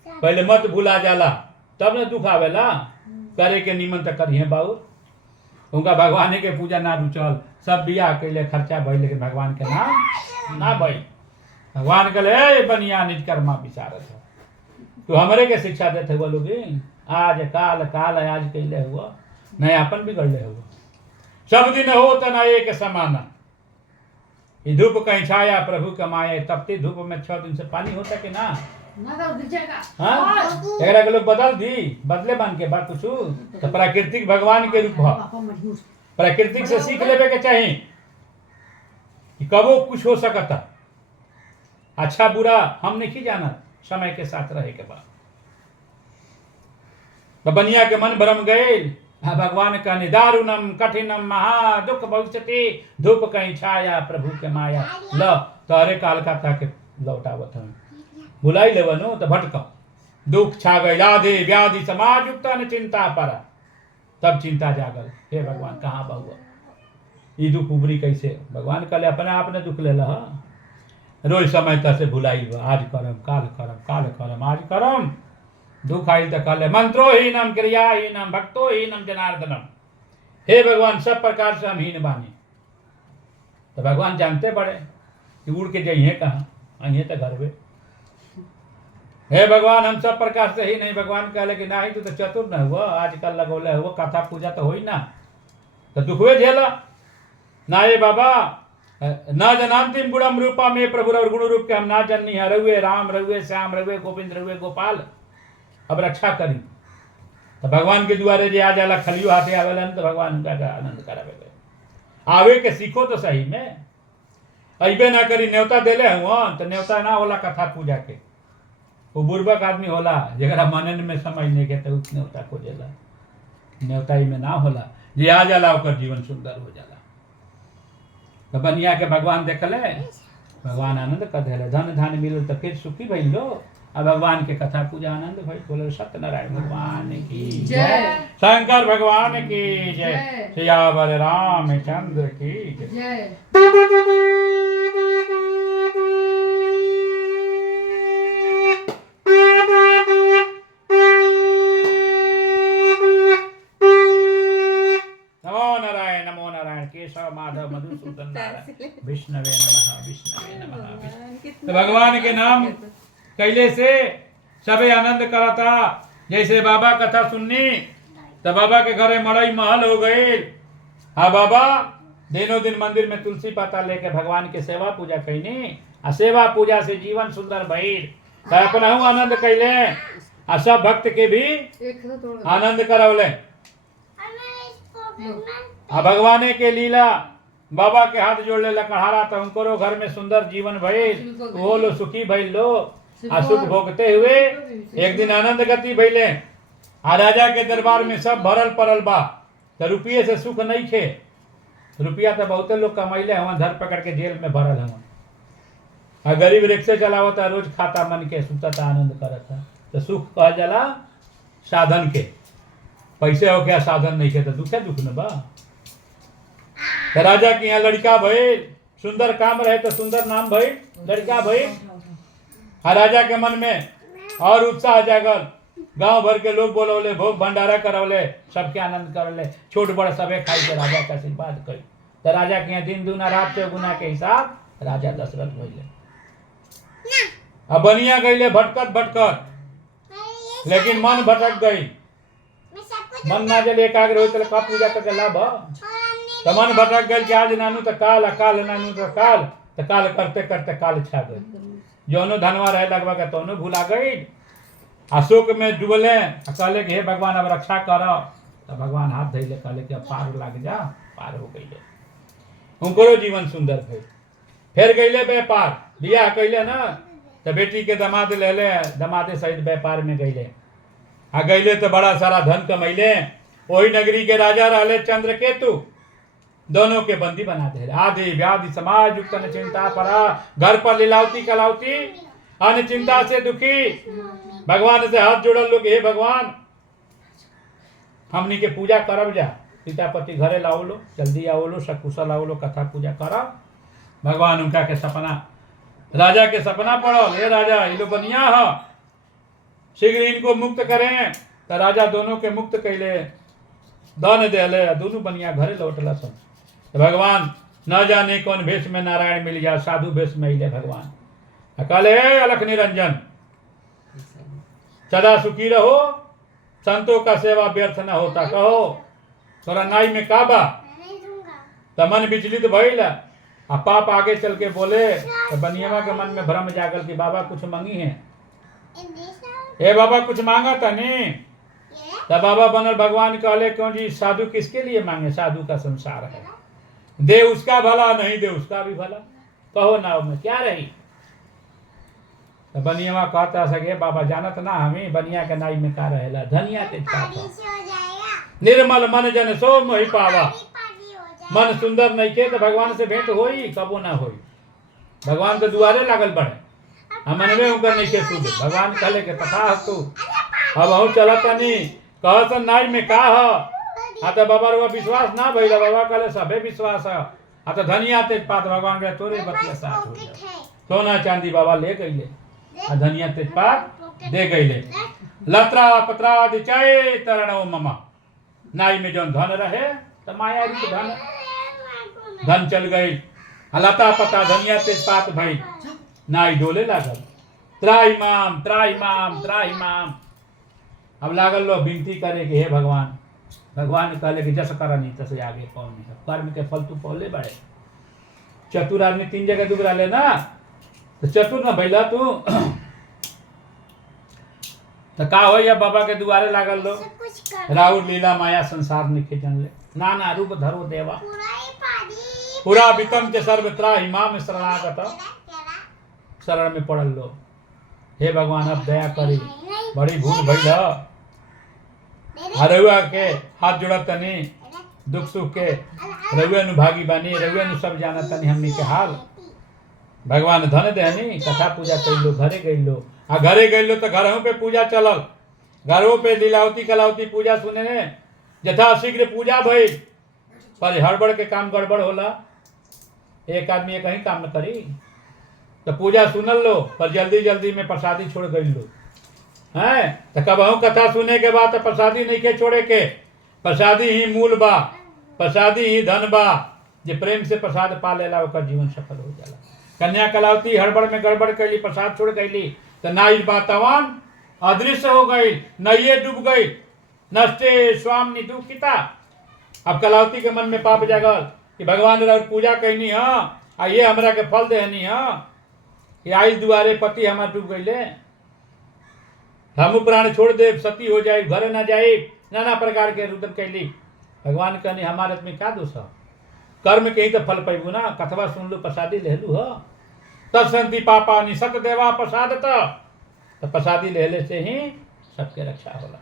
पहले मत भूला जाला तब न दुख आवेला। करे के निमन तो करिए बाबू, उनका भगवान के पूजा ना रुचल, सब बियाह कैले खर्चा भइल, लेकिन भगवान के नाम ना भइल। भगवान कहले बनिया निज कर्मा विचारत हो, तू हमरे के शिक्षा देते हुआ लोग आज काल काल आज कैले हुआ नयापन बिगड़ले हुआ। सब दिन हो त न एक समाना, ये धूप कहीं छाया प्रभु कमाए। तपती धूप में 6 दिन से पानी होता कि ना? हाँ, एकरा के लोग बदल दी, बदले बन के बात कुछ तो प्राकृतिक भगवान के रूप है। प्राकृतिक से सीख लेवे के चाहिए कि कबो कुछ हो सकता, अच्छा बुरा हम नहीं जाना, समय के साथ रहे के बाद। तो बनिया के मन भ्रम गए, भगवान का निदारुणम कठिनम महा दुख भविष्यति, धूप कहीं छाया प्रभु के माया। ल तोरे काल का था के लौटावत हमें बुलाई लेवनो तो भटका, दुख छा गई लादे व्याधि समाज युक्तन चिंता पर। तब चिंता जागल, हे भगवान कहाँ बहुआ, ये दुख उबरी कैसे? भगवान कहले अपने आप ने दुख ले ला। रोज समय तक से भुलाई, आज करम काल करम काल करम आज करम। दुख आई तो कहले मंत्रोहीनम क्रियाहीनम भक्तोहीनम जनार्दनम। हे भगवान सब प्रकार से हम हीन बानी। तो भगवान जानते बड़े कि उड़ के जाइए कहाँ, आइए तो घर में। हे भगवान हम सब प्रकार से ही नहीं। भगवान कहले कि नहीं, तू तो चतुर न हुआ, आजकल लगौले हुआ कथा पूजा तो हो ही ना, तो दुखवे झेला ना। ये बाबा न जनांतिम गुणम रूपा में प्रभु और गुण रूप के हम ना जननी है। रहुए राम रहुए श्याम रहुए गोविंद रहुए गोपाल। अब रक्षा करी। तो भगवान के द्वारे जे आ जाला खलियो हाथे आवेला तो भगवान उनका का आनंद करावे। आवे के सीखो तो सही में, अइबे ना करी न्योता देले हुआ तो न्योता ना होला कथा पूजा के। वो बुर्बक आदमी होला जरा मनन में समझ नहीं के तो न्योता खोजेला, न्योता में ना होला। जे आ जाला ओकर जीवन सुंदर हो जाला। तो बनिया के भगवान देखले, भगवान आनंद कर दिले, धन धान मिलल तो फिर सुखी भइल लो। अब भगवान के कथा पूजा आनंद भाई बोले सत्यनारायण भगवान की जय, शंकर भगवान की जय, सियावर रामचंद्र की जय। नमो नारायण केशव माधव मधुसूदन नारायण विष्णवे नमः विष्णवे नमः। तो भगवान के नाम कैले से सबे आनंद करता। जैसे बाबा कथा सुननी तो बाबा के घरे मड़ई महल हो गई। हाँ बाबा दिनों दिन मंदिर में तुलसी पत्ता लेके भगवान के सेवा पूजा कैनी, आ सेवा पूजा से जीवन सुंदर भइल। तो अपना आनंद कैले, आ सब भक्त के भी आनंद करौले। आ भगवाने के लीला बाबा के हाथ जोड़ ले लकड़हारा तो उनको घर में सुंदर जीवन भइल, वो लो सुखी भइल लो। आ सुख भोगते हुए एक दिन आनंद गति भइले। आ राजा के दरबार में सब भरल पड़ल बा। तो रुपये से सुख नहीं खे, रुपया तो बहुते लोग कमैले हवन, धर पकड़ के जेल में भरल हवन। आ गरीब रिक्शे चलावता, रोज खाता मन के सुतता आनंद करता। तो सुख कह जाला साधन के, पैसे हो क्या साधन नहीं खे तो दुखे दुख न बा। तो राजा के यहाँ लड़का भइल, सुंदर काम रहे तो सुंदर नाम भइल, लड़का भइल। आ राजा के मन में और उत्साह जागल, गांव भर के लोग बोलौले, भोग भंडारा करौले, सबके आनंद करौले, छोट बड़ सबे खाई के राजा का आशीर्वाद करी। तो राजा के यहाँ दिन दूना रात चौगुना के हिसाब राजा दशरथ भइले। अब बनिया गईले भटकत भटकत, लेकिन मन भटक गई। मन ना जल एकाग्र हो तो का पूजा करके लाभ। तो मन भटक गई कि आज नानू तो काल, काल नानू तो काल, तो काल करते करते काल छा गई। जोनो धनवा रहे लगभग तोनो भुला गई। अशोक में डूबले, कहले कि हे भगवान अब रक्षा करो। तो भगवान हाथ धैले, कहले कि अब पार लग जा, पार हो गई। उनको जीवन सुंदर भइल। फिर गईले व्यापार, बियाह कैले ना तो बेटी के दामाद ले ले, दामादे सहित व्यापार में गईले। आ गईले तो बड़ा सारा धन कमैले। वही नगरी के राजा रहले चंद्रकेतु, दोनों के बंदी बना दे। आदि व्याधि समाज युक्त न चिंता पड़ा, घर पर लीलावती कलावती अन्य चिंता से दुखी। भगवान से हाथ जोड़ल लोग, हे भगवान हमनी के पूजा करब जा, सीतापति घरे लाओ लो, जल्दी आओ लो, सकुशल आओ लो, कथा पूजा करब। भगवान उनका के सपना, राजा के सपना पड़ो, हे राजा ये लो बनिया है, शीघ्र इनको मुक्त करें। तो राजा दोनों के मुक्त कैले, दान देले, दोनों बनिया घरे लौटला सन। तो भगवान न जाने कौन भेष में नारायण मिल गया, साधु भेष में अले भगवान। कहले हे अलख निरंजन, सदा सुखी रहो, संतों का सेवा व्यर्थ न होता। कहो तोरा नाई में का बा। तो मन विचलित भइल, आ पाप आगे चल के बोले। तो बनियावा के मन में भ्रम जागल कि बाबा कुछ मांगी है, हे बाबा कुछ मांगा था नहीं। तो बाबा बनल भगवान कहले क्यों जी, साधु किसके लिए मांगे, साधु का संसार है, दे उसका भला नहीं दे उसका भी भला, कहो नाव में क्या रही। तो बनियावा कहता सके बाबा जानत ना हमें, बनिया के नाई में का रहेला, धनिया तेज निर्मल मन जन सो मोहि पावा। मन सुंदर नहीं के तो भगवान से भेंट होई कबो ना होई। भगवान के दुआरे लागल बढ़े, मनवे उनकर नहीं के सूझे। भगवान कहले के तथा तू अब हूँ चलत नहीं, कह नाई में का है। तो बाबा रो विश्वास ना भइल, बाबा कहले सबे विश्वास है। तो धनिया तेजपात भगवान के तोरे बतिया साथ हो गया। सोना चांदी बाबा ले गईले, धनिया तेजपात दे गईले। लत्रा पत्रा दिचाए तरणो ममा, नाई में जो धन रहे तो माया रूप धन चल गई। लता पता धनिया तेजपात भाई, नाई डोले लागल, त्राहिमाम त्राहिमाम त्राहिमाम। अब लागल लो विनती करे कि हे भगवान। भगवान कहले कि जस कर नहीं तसे आगे पौनी, कर्म के फल तू पौले बड़े। चतुर आदमी 3 जगह दुबरा ले ना, तो चतुर न भैला तू। तो का हो या बाबा के दुआरे लागल लो राहुल लीला माया संसार निखे जन ले नाना रूप धरो देवा पूरा वितम के सर्वत्रा हिमाम शरणागत शरण में पड़ल लो। हे भगवान अब दया करी बड़ी भूल भइल रउआ के हाथ जोड़त तनी दुख सुख के रउआ नु भागी बानी रउआ नु सब जाना तनी हमनी के हाल भगवान धन देहनी कथा पूजा कैलो घरे गइलो आ घरे गइलो तो घरों पे पूजा चलल घरों पे लीलावती कलावती पूजा सुने ने यथा शीघ्र पूजा भई पर हड़बड़ के काम गड़बड़ होला एक आदमी कहीं काम न करी तो पूजा सुनल लो पर जल्दी जल्दी में प्रसादी छोड़ गई लो है तो कबहू कथा सुने के बाद तो प्रसादी नहीं के छोड़े के प्रसादी ही मूल बा प्रसादी ही धन बा जे प्रेम से प्रसाद पा लेला ओकर जीवन सफल हो जाला। कन्या कलावती हड़बड़ में गड़बड़ कैली प्रसाद छोड़ गईली तो ना इस बातवान अदृश्य हो गई न ये डूब गई नष्टे स्वामी दुखिता। अब कलावती के मन में पाप जागल कि भगवान राउर पूजा कहनी हाँ आ ये हमरा के फल देहनी हाँ ये आई दुआरे पति हमार डूब गईले हम प्राण छोड़ दे सती हो जाए घर न जाए नाना प्रकार के रुद्र कैली। भगवान कहनी हमारे में क्या दोष है कर्म के ही तो फल पैबू ना कथवा सुन लो प्रसादी ले लू हो तत्संति पापा निसत देवा प्रसाद तो प्रसादी लेले से ही सबके रक्षा होला।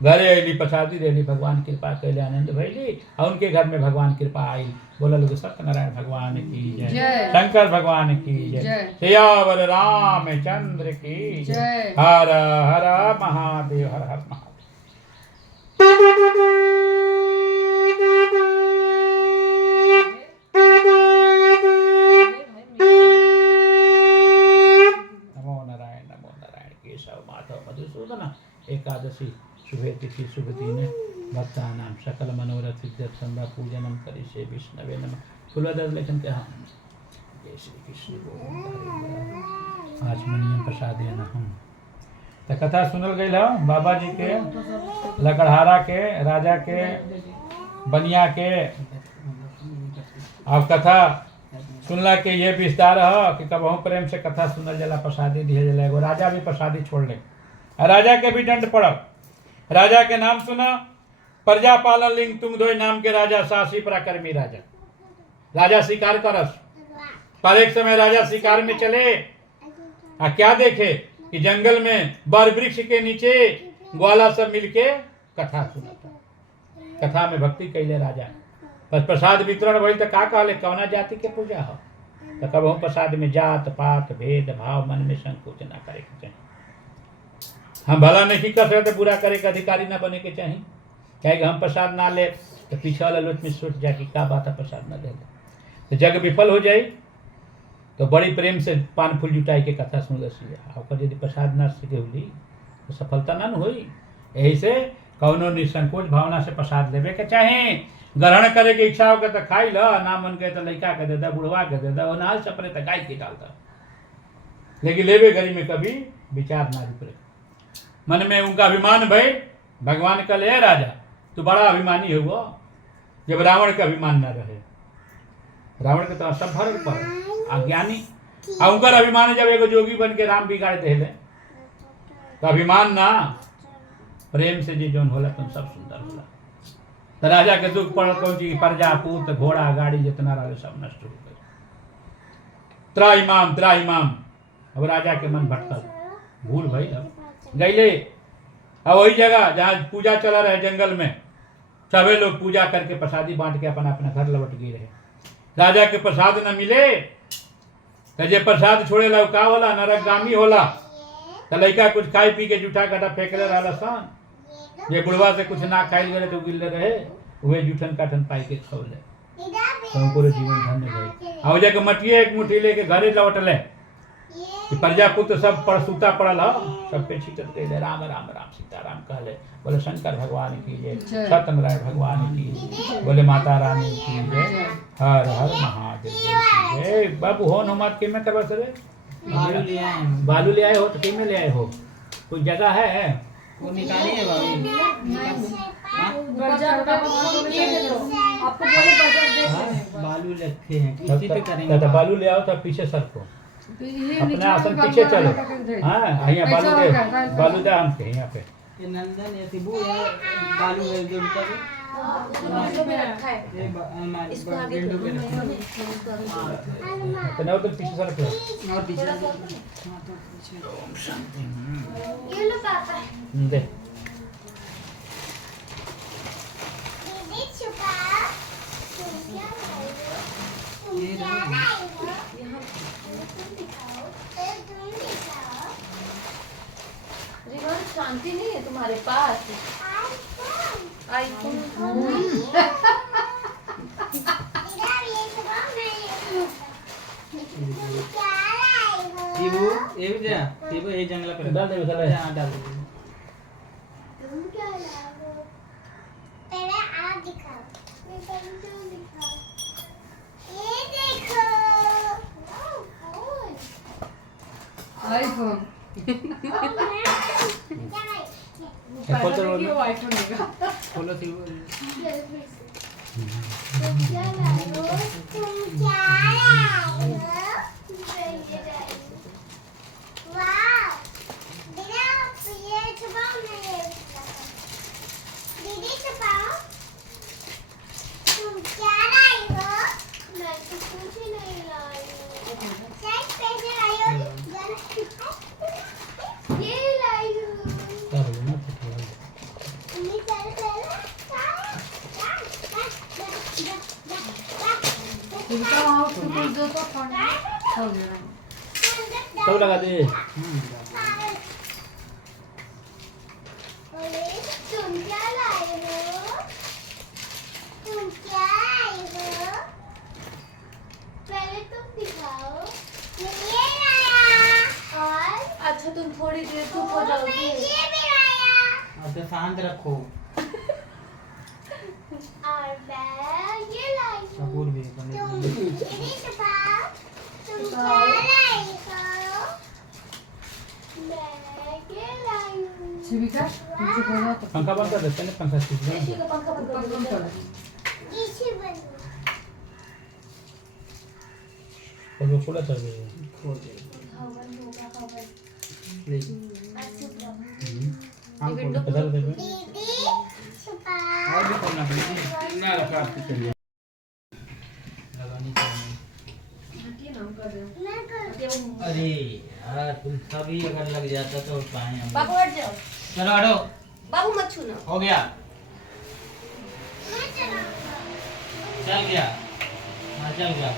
घरे अली प्रसादी रेली भगवान कृपा कैले आनंद भैली और उनके घर में भगवान कृपा आई। बोला लोग सत्यनारायण भगवान की जय शंकर भगवान की जय सियावर रामचंद्र की जय हर हर महादेव हर हर महादेव। नमो नारायण केशव माधव मधुसूदन एकादशी शुभे तिथि शुभ दिन भक्तानां सकल मनोरथ सिद्ध्यर्थंदा पूजनम करिष्ये विष्णवे नमः। फूलदास लेखन के हम जय श्री कृष्ण आचमनीय प्रसाद हम तो कथा सुनल गई हो बाबा जी के लकड़हारा के राजा के बनिया के। अब कथा सुनला के ये विस्तार है कि कबहू प्रेम से कथा सुनल जाला प्रसादी दिया जाला। एगो राजा भी प्रसादी छोड़ ले राजा के भी दंड पड़ल। राजा के नाम सुना प्रजा पालन लिंग तुम दो नाम के राजा सासी पराक्रमी राजा। राजा शिकार करस पर एक समय राजा शिकार में चले क्या देखे कि जंगल में बर वृक्ष के नीचे ग्वाला सब मिलके कथा सुनता। कथा में भक्ति कैले राजा बस प्रसाद वितरण भइल तो का कहले कौना जाति के पूजा हो तो कबहू प्रसाद में जात पात भेद भाव मन में संकोच ना करे के चाहिए। हम भला नहीं कर सकते बुरा करे के अधिकारी ना बने के चाहिए क्या हम प्रसाद ना ले तो पीछे वाला लोट में सोच जाए कि क्या बात है प्रसाद ना ले तो जग विफल हो जाए तो बड़ी प्रेम से पान फूल जुटाई के कथा सुन लसी आपका यदि प्रसाद ना सीधे हुई तो सफलता ना हुई। यही से कौनो निसंकोच भावना से प्रसाद लेवे के चाहे ग्रहण करे के इच्छा होगा तो खाई लो ना मन के तो लड़का के दे दे बुढ़वा के दे दे नाल सपने तो गाय के डालता लेकिन लेवे घड़ी में कभी विचार ना रुपरे मन में उनका अभिमान भई। भगवान कल है राजा तू बड़ा अभिमानी हुआ जब रावण का अभिमान न रहे रावण के तो सब भर पर अज्ञानी और उनका अभिमान जब एगो जोगी बन के राम बिगाड़ दे तो अभिमान ना प्रेम से जी जोन होला तुम सब सुंदर होला। तो राजा के दुख पड़ कौन जी प्रजा पूत घोड़ा गाड़ी जितना रहे सब नष्ट हो गए। त्राइमाम अब राजा के मन भटकल भूल भई गईले अब वही जगह जहाँ पूजा चला रहे जंगल में सभी लोग पूजा करके प्रसादी बांट के अपना अपना घर लौट गए रहे। राजा के प्रसाद न मिले तो जे प्रसाद छोड़े ला का होला नरकगामी होला। तो लड़का कुछ खाई पी के जूठा काटा फेंकले रहा सन जे बुढ़वा से कुछ ना खाई गए तो गिरले रहे वही जूठन काठन पाई के खौले तो उनको जीवन धन्य भई। और जाके मटिए एक मुट्ठी लेके घरे लौटले कि प्रजापुत्र सब परसूता पड़ल हो सब पे छिटत गए राम राम राम सीताराम कहले। बोले शंकर भगवान की जय सत्यनारायण भगवान की जय बोले माता रानी की जय हर हर महादेव की जय। बाबू हो नमाज के में करवा सरे बालू ले आए हो तो के में ले आए हो कोई जगह है वो निकाली है बालू रखे हैं किसी पे करेंगे तो बालू ले आओ तो पीछे सर को अपने आसन पीछे चलो हाँ यहाँ बालू दे बालू दे हमसे यहाँ पे ये नंदन ये तिबू ये बालू है जो उनका भी में रखा है ये इसको आगे गेंडू पे तो तो तो पीछे सर पे और पीछे थोड़ा सा हां तो पीछे ये लो पापा दे दीदी छुपा तुम क्या लाए हो तुम ये क्या रहा। लाए हो यहाँ तुम दिखाओ तुम दिखाओ रिवर शांति नहीं है तुम्हारे पास आईफोन आईफोन इधर ये छुपा मैं तुम क्या लाए हो तिबू ये भी दे तिबू ये जंगला पे डाल दे चले हां डाल दे तुम क्या लाए हो पहले आप दिखाओ मैं तुम दिखाओ ये देखो फोन आईफोन खोल तो वो आईफोन देगा खोलो तिबू तुम क्या लाए हो तुम क्या लाए हो वाह बिना ये छुपाओ मैं ये दीदी छुपाओ तुम क्या लाई हो मैं तो कुछ नहीं लाई हूँ शायद पैसे लाई हो ये लाई हूँ ये सारे इनका वहाँ फुटबॉल दो तो फोन हो गया सब लगा दे तुम क्या लाए हो तुम क्या लाए हो पहले तुम दिखाओ मैं ये लाया और अच्छा तुम थोड़ी देर चुप हो मैं जाओगी ये भी लाया अब तो शांत रखो और मैं ये लाई हूँ कपूर भी तुम बने दीदी छुपाओ तुम क्या लाई हो मैं ये लाई हूँ शिविका नीचे खोलो तो पंखा बंद कर देते हैं पंखा सीधा ऐसी का पंखा बंद कर कम दो कर इसी बंद और वो खुला चल गया खोल दे हवन होगा हवन ले हां खोल विंडो पता लगे दीदी छुपाओ और भी खोलना पड़ेगा ना रखा आपकी चलिए लगानी चाहिए हटिए नाम कर रहे हो मैं कर हटिए वो अरे यार तुम सभी अगर लग जाता तो पाए हम बाबू हट जाओ चलो हटो बाबू मत छूना हो गया मैं चलाऊंगा चल गया हाँ चल गया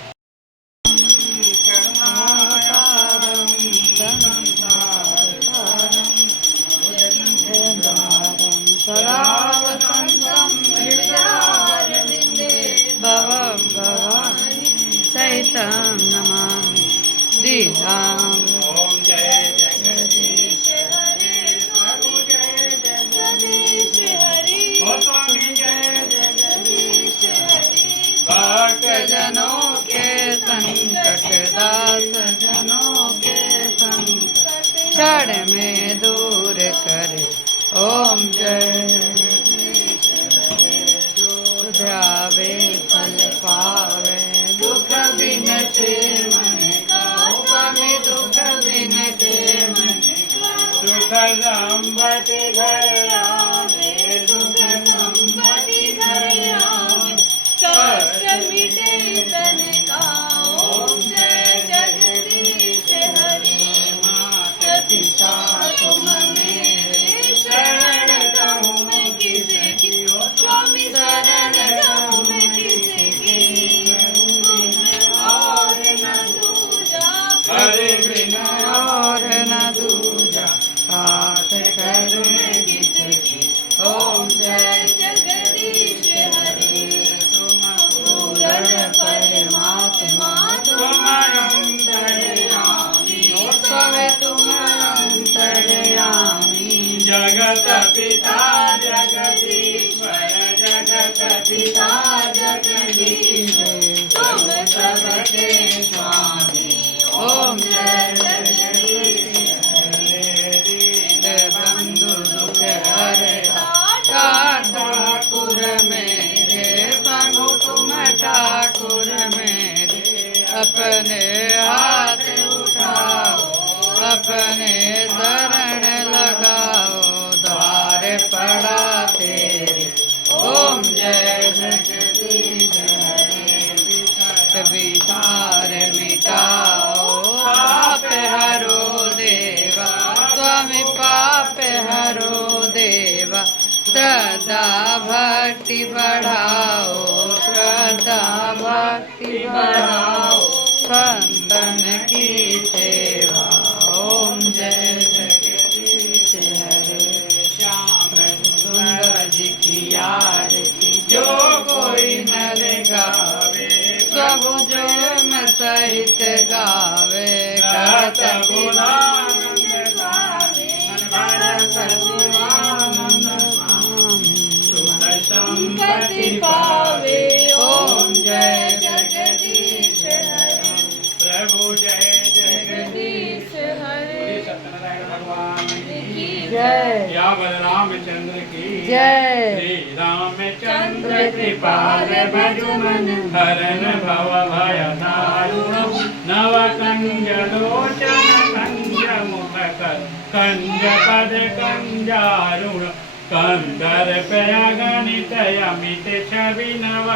भवं भवानि सहितं नमामि दीनां ओम जय जगदीश हरे प्रभु जय जगदीश हरि ओ स्वामी जय जगदीश हरि भक्त जनों के संकट दास जनों के संकट क्षण में दूर करे ओम जय ध्यावे फल पावे दुख बिन ते मन का स्वामी दुख बिन ते मन सुख संपत्ति घर आवे दुख संपत्ति घर आवे कष्ट मिटे तन का ओम जय जगदीश हरि माता पिता तुम मेरे शरण कहूँ मैं किसे की स्वामी शरण कहूँ मैं किसे की और न दूजा हरे बिना और न दूजा हाथ करूँ मैं किसे की ओम जय जगदीश हरि पूर्ण परमात्मा तुम अंतर्यामी स्वामी तुम अंतर्यामी जगत पिता जगदीश्वर जगत पिता जगदीश तुम सबके स्वामी ओम जय जगदीश बंधु दुख हरता ठाकुर मेरे प्रभु तुम ठाकुर मेरे अपने हाथ उठा अपने शरण लगाओ, द्वार पड़ा तेरे। ओम जय जगदीश हरे, विकार मिटाओ, पाप हरो देवा, स्वामी पाप हरो देवा। श्रद्धा भक्ति बढ़ाओ, श्रद्धा भक्ति बढ़ाओ, संतन की सेवा। ओम जय जगदीश हरे, श्याम सुंदर जी की आरती जो कोई नर गावे, प्रभु जो मैं सहित गावे। कहत गुणानंद गावे, संपत्ति पावे। ओम जय जगदीश हरे, प्रभु जय जगदीश हरे। सत्यनारायण भगवान की जय, या बलरामचंद्र की जय। श्री रामचंद्र कृपाल भजु मन, हरन भव भय दारुण। नव कंज लोचन कंज मुख कर, कंज पद कंजारुण। कंदर्प गणित अमित छवि नव,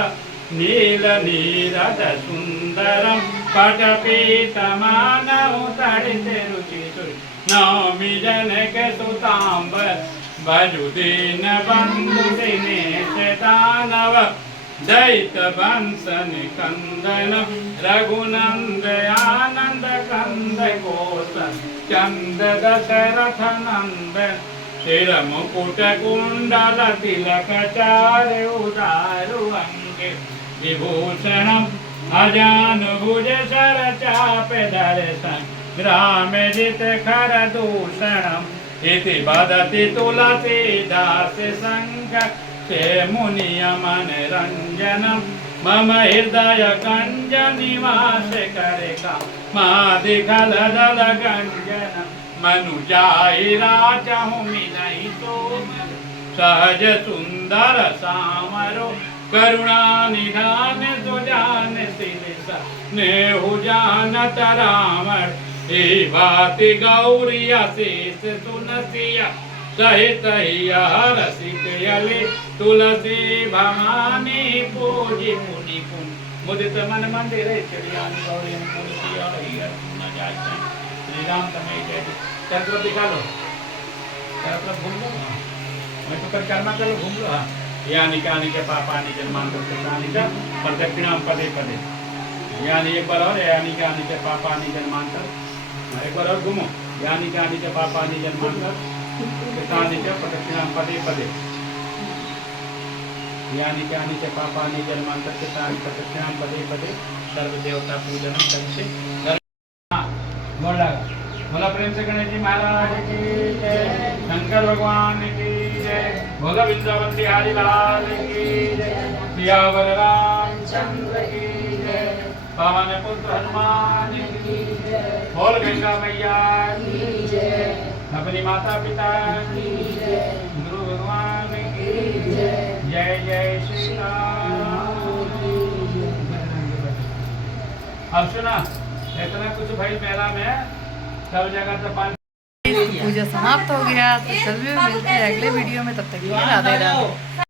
नील नीरद सुंदरम। पटपीतमानहु तडित रुचि सुर, नौमि जनक सुतांबर। भजु दीन बंधु दिनेश दानव, दैत वंश निकंदन। रघुनंद आनंद कंद कोसन, चंद दशरथ नंदन। शिर मुकुट कुंडल तिलक चारु उदारु अंगे, विभूषणम अजानुभुज शर चाप दर्शन। ग्राम जित खर दूषणम, इति वदति तुलसीदास संग। से मुनिय मनरंजनम, मम हृदय कंज निवास करेका। मादिखल दल गंजनम, मनुजाहि राजहु मिलहि सोम। सहज सुंदर सामरो, करुणा निधान सुजान सिरिस। नेहु जानत रावण, ए बाति गौरी अशेष सुनसिया। सहित हर सिकयले, तुलसी भवानी पूजी पुनि पुन। मुदित मन मंदिर चलियानि गौरी तुलसी हरिहर न जाय। श्री राम तमें जय। चंद्र दिखा लो, तरफ घूम लो। मैं तो परिक्रमा कर लो, घूम लो। हाँ, यानी कानी के पापानि जन्मांतर कृतानि च प्रदक्षिणां पदे पदे। यानी एक बार और, यानी कानी के पापानि जन्मांतर। एक बार और घूमो। यानी कानी के पापानि जन्मांतर कृतानि च प्रदक्षिणां पदे पदे। यानी कानी के पापानि जन्मांतर कृतानि प्रदक्षिणां पदे पदे। सर्व देवता पूजनम करके बोल लगा। बोला प्रेम से गणेश जी महाराज की जय, शंकर भगवान की जय, बोला वृंदावन बिहारी लाल की जय, सियावर रामचंद्र की जय, पवन पुत्र हनुमान की जय, बोल गंगा मैया की जय, अपनी माता पिता की जय, गुरु भगवान की जय, जय जय श्री राम। अब सुना, इतना कुछ भाई मेला में सब जगह तो पानी। पूजा समाप्त हो गया, तो चलिए मिलते हैं अगले वीडियो में। तब तक के लिए राधे राधे।